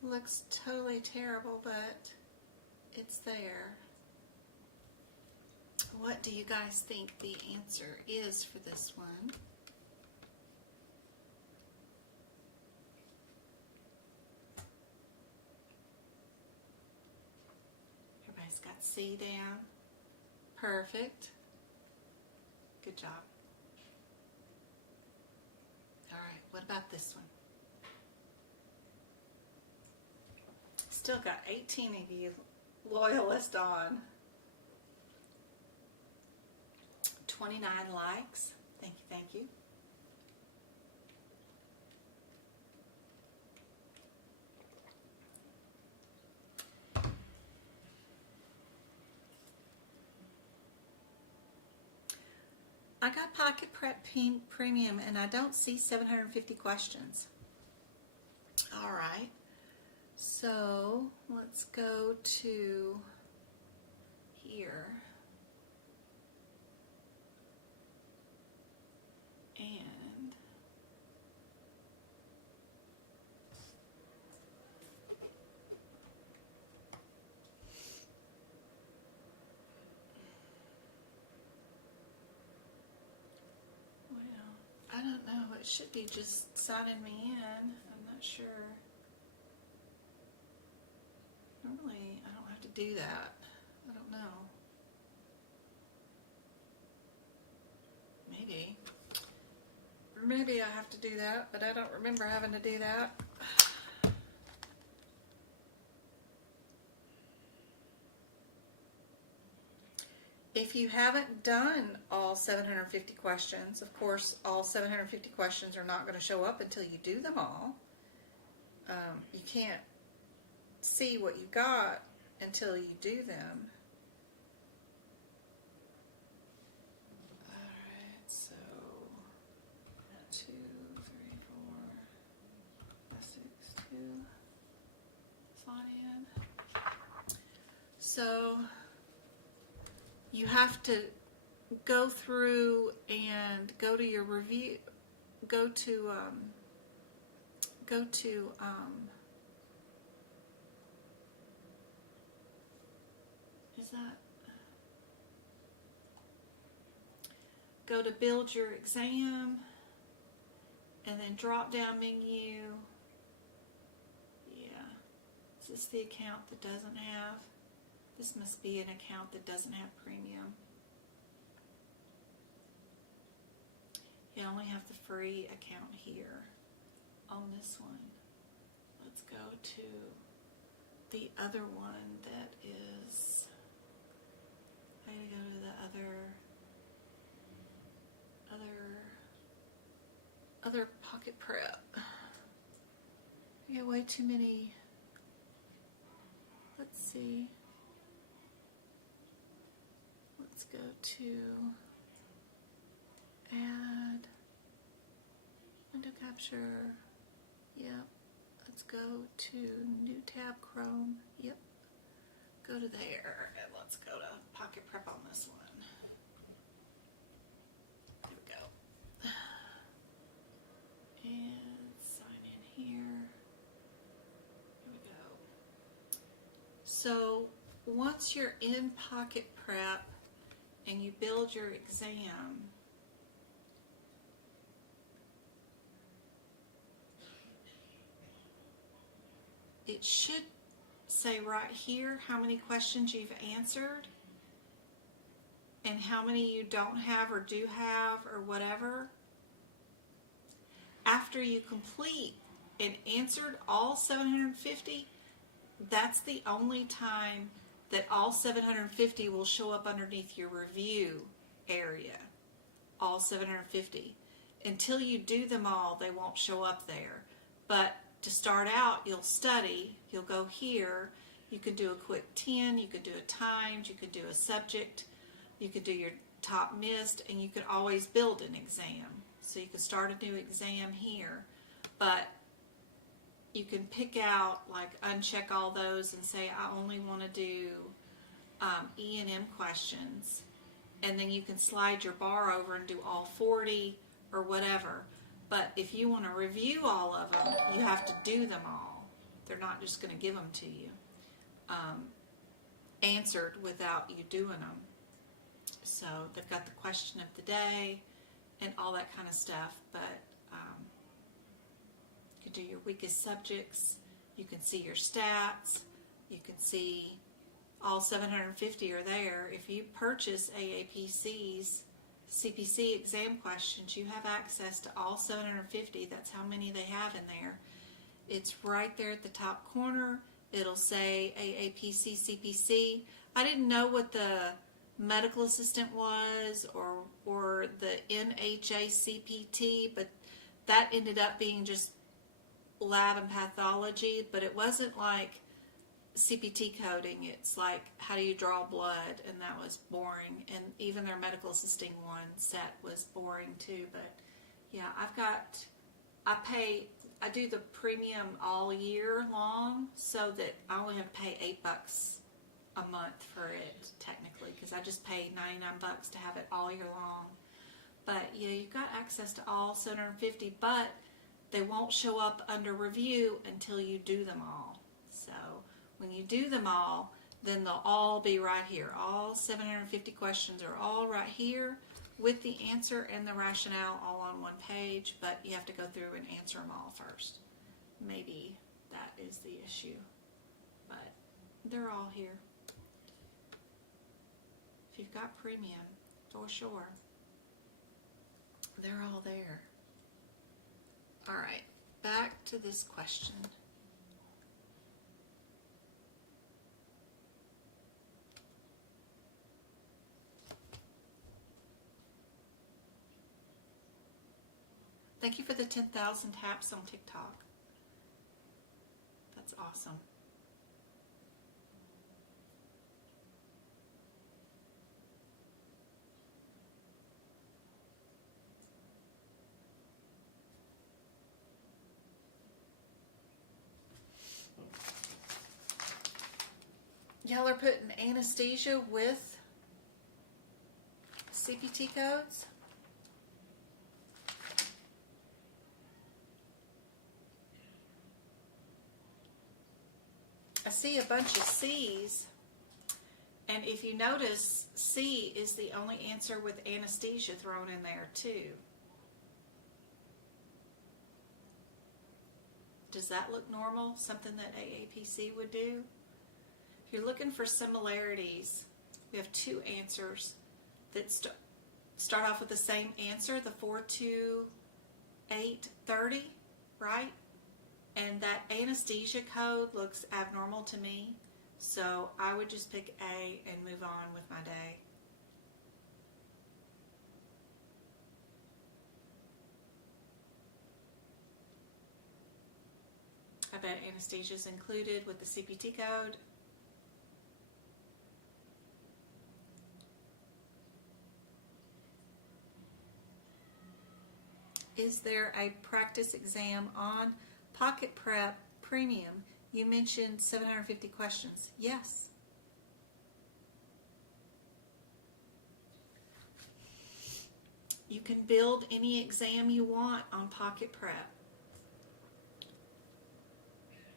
Looks totally terrible, but it's there. What do you guys think the answer is for this one? Everybody's got C down. Perfect. Good job. All right, what about this one? Still got 18 of you loyalists on. 29 likes. Thank you, thank you. I got Pocket Prep Premium and I don't see 750 questions. All right. So let's go to here and well, I don't know, it should be just signing me in. I'm not sure. Normally, I don't have to do that. I don't know. Maybe. Or maybe I have to do that, but I don't remember having to do that. If you haven't done all 750 questions, of course, all 750 questions are not going to show up until you do them all. You can't see what you got until you do them. Alright, so have to go through and go to your review, go to is that, go to build your exam, and then drop down menu. Yeah, is this the account that doesn't have? This must be an account that doesn't have premium. You only have the free account here on this one. Let's go to the other one that is, I gotta go to the other pocket prep. I got way too many. Let's see. Let's go to add window capture. Yep. Let's go to new tab Chrome. Yep. Go to there and let's go to pocket prep on this one. There we go. And sign in here. Here we go. So once you're in pocket prep and you build your exam, it should say right here how many questions you've answered and how many you don't have or do have or whatever. After you complete and answered all 750, that's the only time that all 750 will show up underneath your review area. All 750. Until you do them all, they won't show up there. But to start out, you'll study, you'll go here, you can do a quick 10, you could do a times, you could do a subject, you could do your top missed, and you could always build an exam. So you can start a new exam here, but you can pick out, like uncheck all those and say I only want to do E and M questions, and then you can slide your bar over and do all 40 or whatever. But if you want to review all of them, you have to do them all. They're not just going to give them to you answered without you doing them. So they've got the question of the day and all that kind of stuff. But you can do your weakest subjects. You can see your stats. You can see all 750 are there. If you purchase aapc's CPC exam questions, you have access to all 750. That's how many they have in there. It's right there at the top corner. It'll say aapc CPC. I didn't know what the medical assistant was or the NHA CPT, but that ended up being just lab and pathology, but it wasn't like CPT coding. It's like, how do you draw blood? And that was boring. And even their medical assisting one set was boring too. But yeah, I do the premium all year long, so that I only have to pay $8 a month for it technically, because I just pay $99 to have it all year long. But yeah, you've got access to all 750, but they won't show up under review until you do them all. So when you do them all, then they'll all be right here. All 750 questions are all right here with the answer and the rationale all on one page, but you have to go through and answer them all first. Maybe that is the issue, but they're all here. If you've got premium, for sure, they're all there. All right, back to this question. Thank you for the 10,000 taps on TikTok. That's awesome. Y'all are putting anesthesia with CPT codes. I see a bunch of C's, and if you notice, C is the only answer with anesthesia thrown in there too. Does that look normal? Something that AAPC would do? If you're looking for similarities, we have two answers that start off with the same answer, the 42830, right? And that anesthesia code looks abnormal to me, so I would just pick A and move on with my day. I bet anesthesia is included with the CPT code. Is there a practice exam on Pocket Prep Premium? You mentioned 750 questions. Yes. You can build any exam you want on Pocket Prep.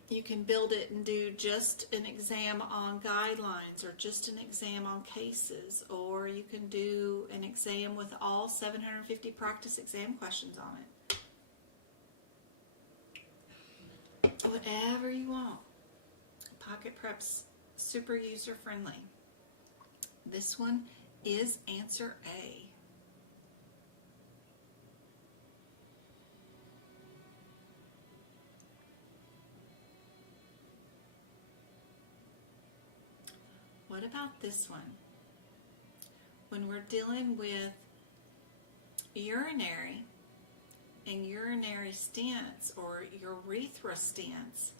You can build it and do just an exam on guidelines or just an exam on cases, or you can do an exam with all 750 practice exam questions on it. Whatever you want. Pocket Prep's super user friendly. This one is answer A. What about this one? When we're dealing with urinary and urinary stents or urethra stents,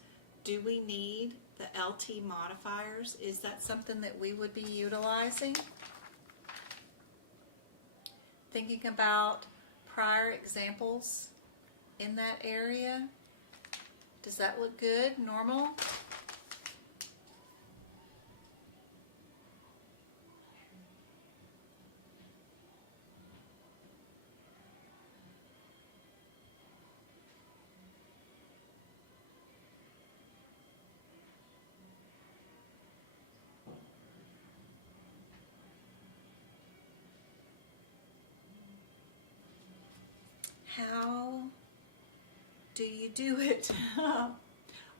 do we need the LT modifiers? Is that something that we would be utilizing? Thinking about prior examples in that area. Does that look good? Normal? How do you do it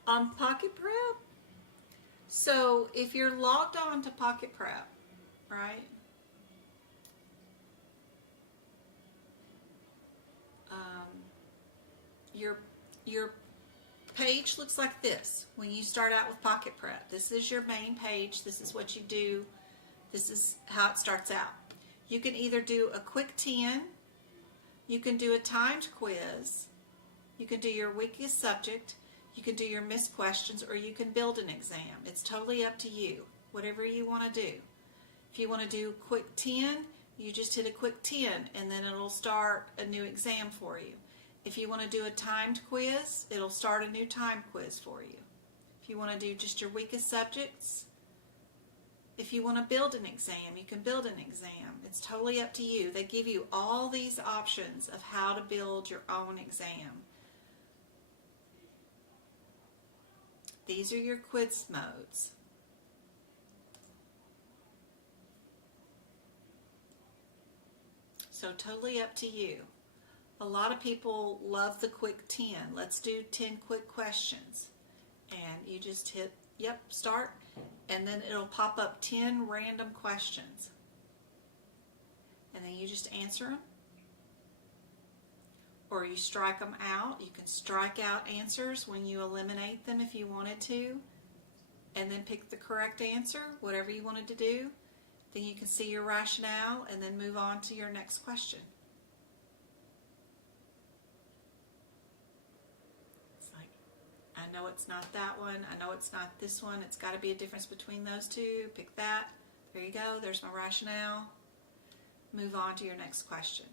on Pocket Prep? So if you're logged on to Pocket Prep, right? Your page looks like this when you start out with Pocket Prep. This is your main page. This is what you do. This is how it starts out. You can either do a quick 10, you can do a timed quiz, you can do your weakest subject, you can do your missed questions, or you can build an exam. It's totally up to you, whatever you want to do. If you want to do quick 10, you just hit a quick 10 and then it'll start a new exam for you. If you want to do a timed quiz, it'll start a new time quiz for you. If you want to do just your weakest subjects, if you want to build an exam, you can build an exam. It's totally up to you. They give you all these options of how to build your own exam. These are your quiz modes. So totally up to you. A lot of people love the quick 10. Let's do 10 quick questions. And you just hit, yep, start, and then it'll pop up 10 random questions. And then you just answer them. Or you strike them out. You can strike out answers when you eliminate them if you wanted to. And then pick the correct answer, whatever you wanted to do. Then you can see your rationale and then move on to your next question. I know it's not that one. I know it's not this one. It's got to be a difference between those two. Pick that. There you go. There's my rationale. Move on to your next question.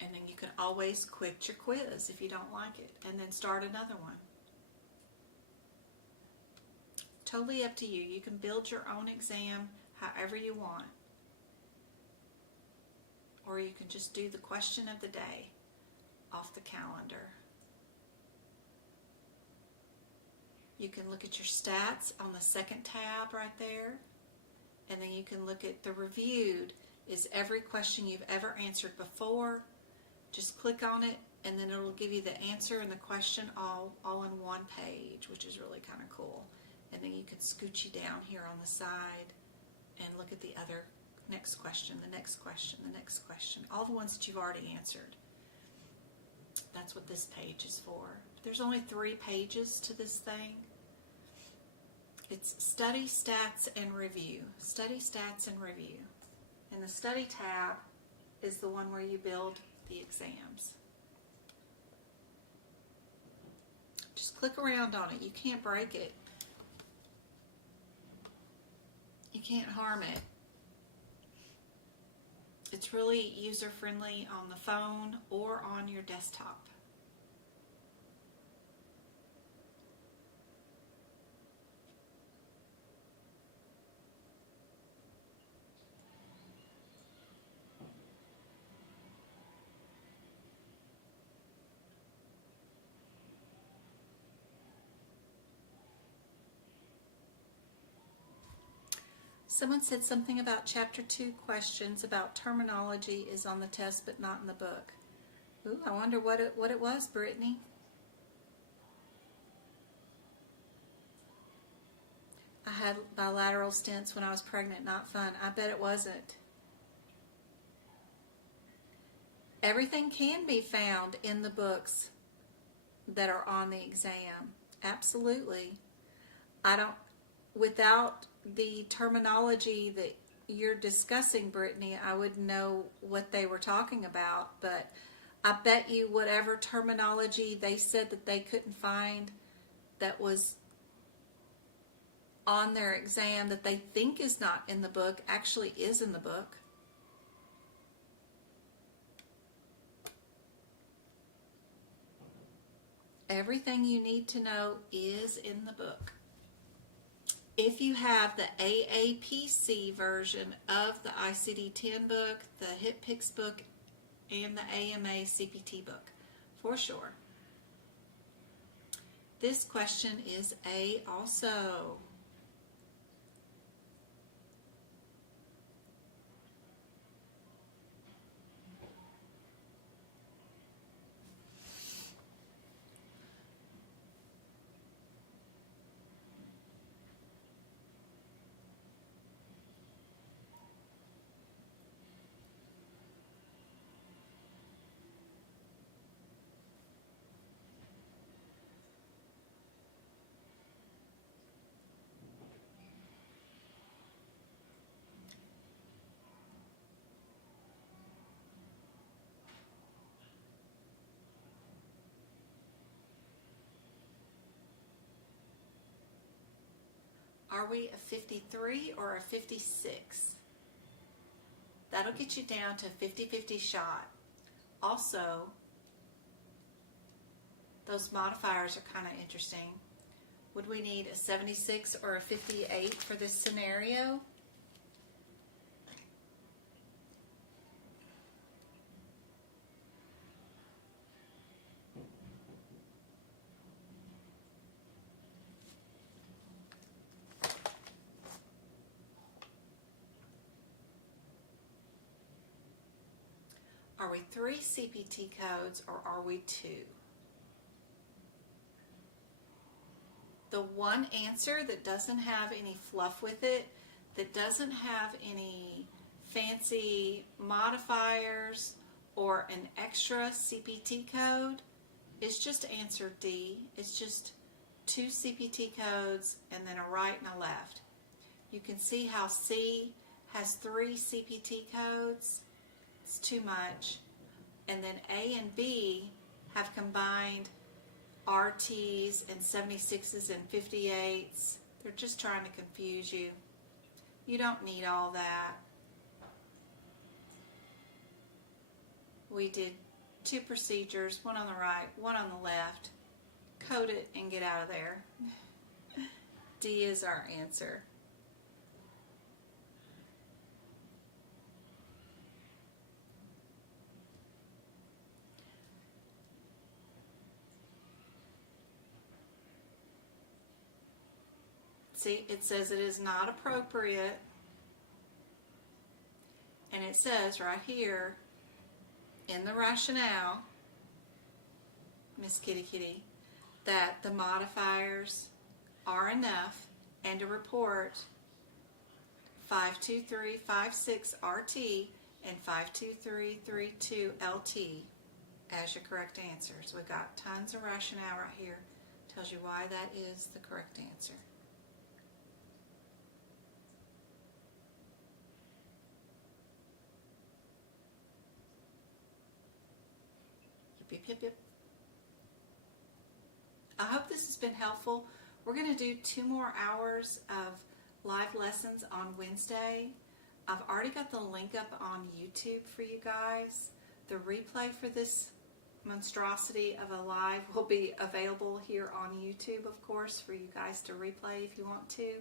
And then you can always quit your quiz if you don't like it and then start another one. Totally up to you. You can build your own exam however you want. or you can just do the question of the day off the calendar. You can look at your stats on the second tab right there, and then you can look at the reviewed. Is every question you've ever answered before. Just click on it, and then it'll give you the answer and the question all in one page, which is really kind of cool. And then you can scooch you down here on the side and look at the other next question, the next question, the next question, all the ones that you've already answered. That's what this page is for. There's only 3 pages to this thing. It's study, stats, and review. Study, stats, and review. And the study tab is the one where you build the exams. Just click around on it. You can't break it. You can't harm it. It's really user-friendly on the phone or on your desktop. Someone said something about Chapter 2 questions about terminology is on the test but not in the book. Ooh, I wonder what it was, Brittany. I had bilateral stents when I was pregnant. Not fun. I bet it wasn't. Everything can be found in the books that are on the exam. Absolutely. Without the terminology that you're discussing, Brittany, I wouldn't know what they were talking about, but I bet you whatever terminology they said that they couldn't find that was on their exam that they think is not in the book actually is in the book. Everything you need to know is in the book. If you have the aapc version of the ICD-10 book, the HitPix book, and the AMA CPT book, for sure. This question is A also. Are we a 53 or a 56? That'll get you down to a 50-50 shot. Also, those modifiers are kind of interesting. Would we need a 76 or a 58 for this scenario? Are we 3 CPT codes or are we 2? The one answer that doesn't have any fluff with it, that doesn't have any fancy modifiers or an extra CPT code, is just answer D. It's just 2 CPT codes and then a right and a left. You can see how C has 3 CPT codes. It's too much. And then A and B have combined RTs and 76s and 58s. They're just trying to confuse you. You don't need all that. We did 2 procedures, one on the right, one on the left. Code it and get out of there. D is our answer. See, it says it is not appropriate. And it says right here in the rationale, Miss Kitty Kitty, that the modifiers are enough and to report 52356RT and 52332LT as your correct answers. We've got tons of rationale right here. Tells you why that is the correct answer. Yip, yip, yip, yip. I hope this has been helpful. We're going to do 2 more hours of live lessons on Wednesday. I've already got the link up on YouTube for you guys. The replay for this monstrosity of a live will be available here on YouTube, of course, for you guys to replay if you want to.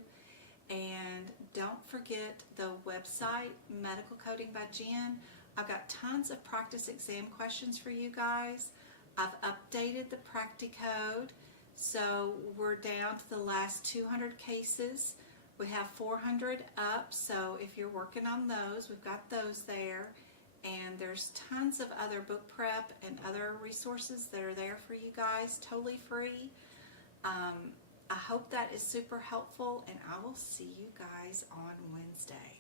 And don't forget the website, Medical Coding by Jen. I've got tons of practice exam questions for you guys. I've updated the PractiCode, so we're down to the last 200 cases. We have 400 up, so if you're working on those, we've got those there. And there's tons of other book prep and other resources that are there for you guys, totally free. I hope that is super helpful, and I will see you guys on Wednesday.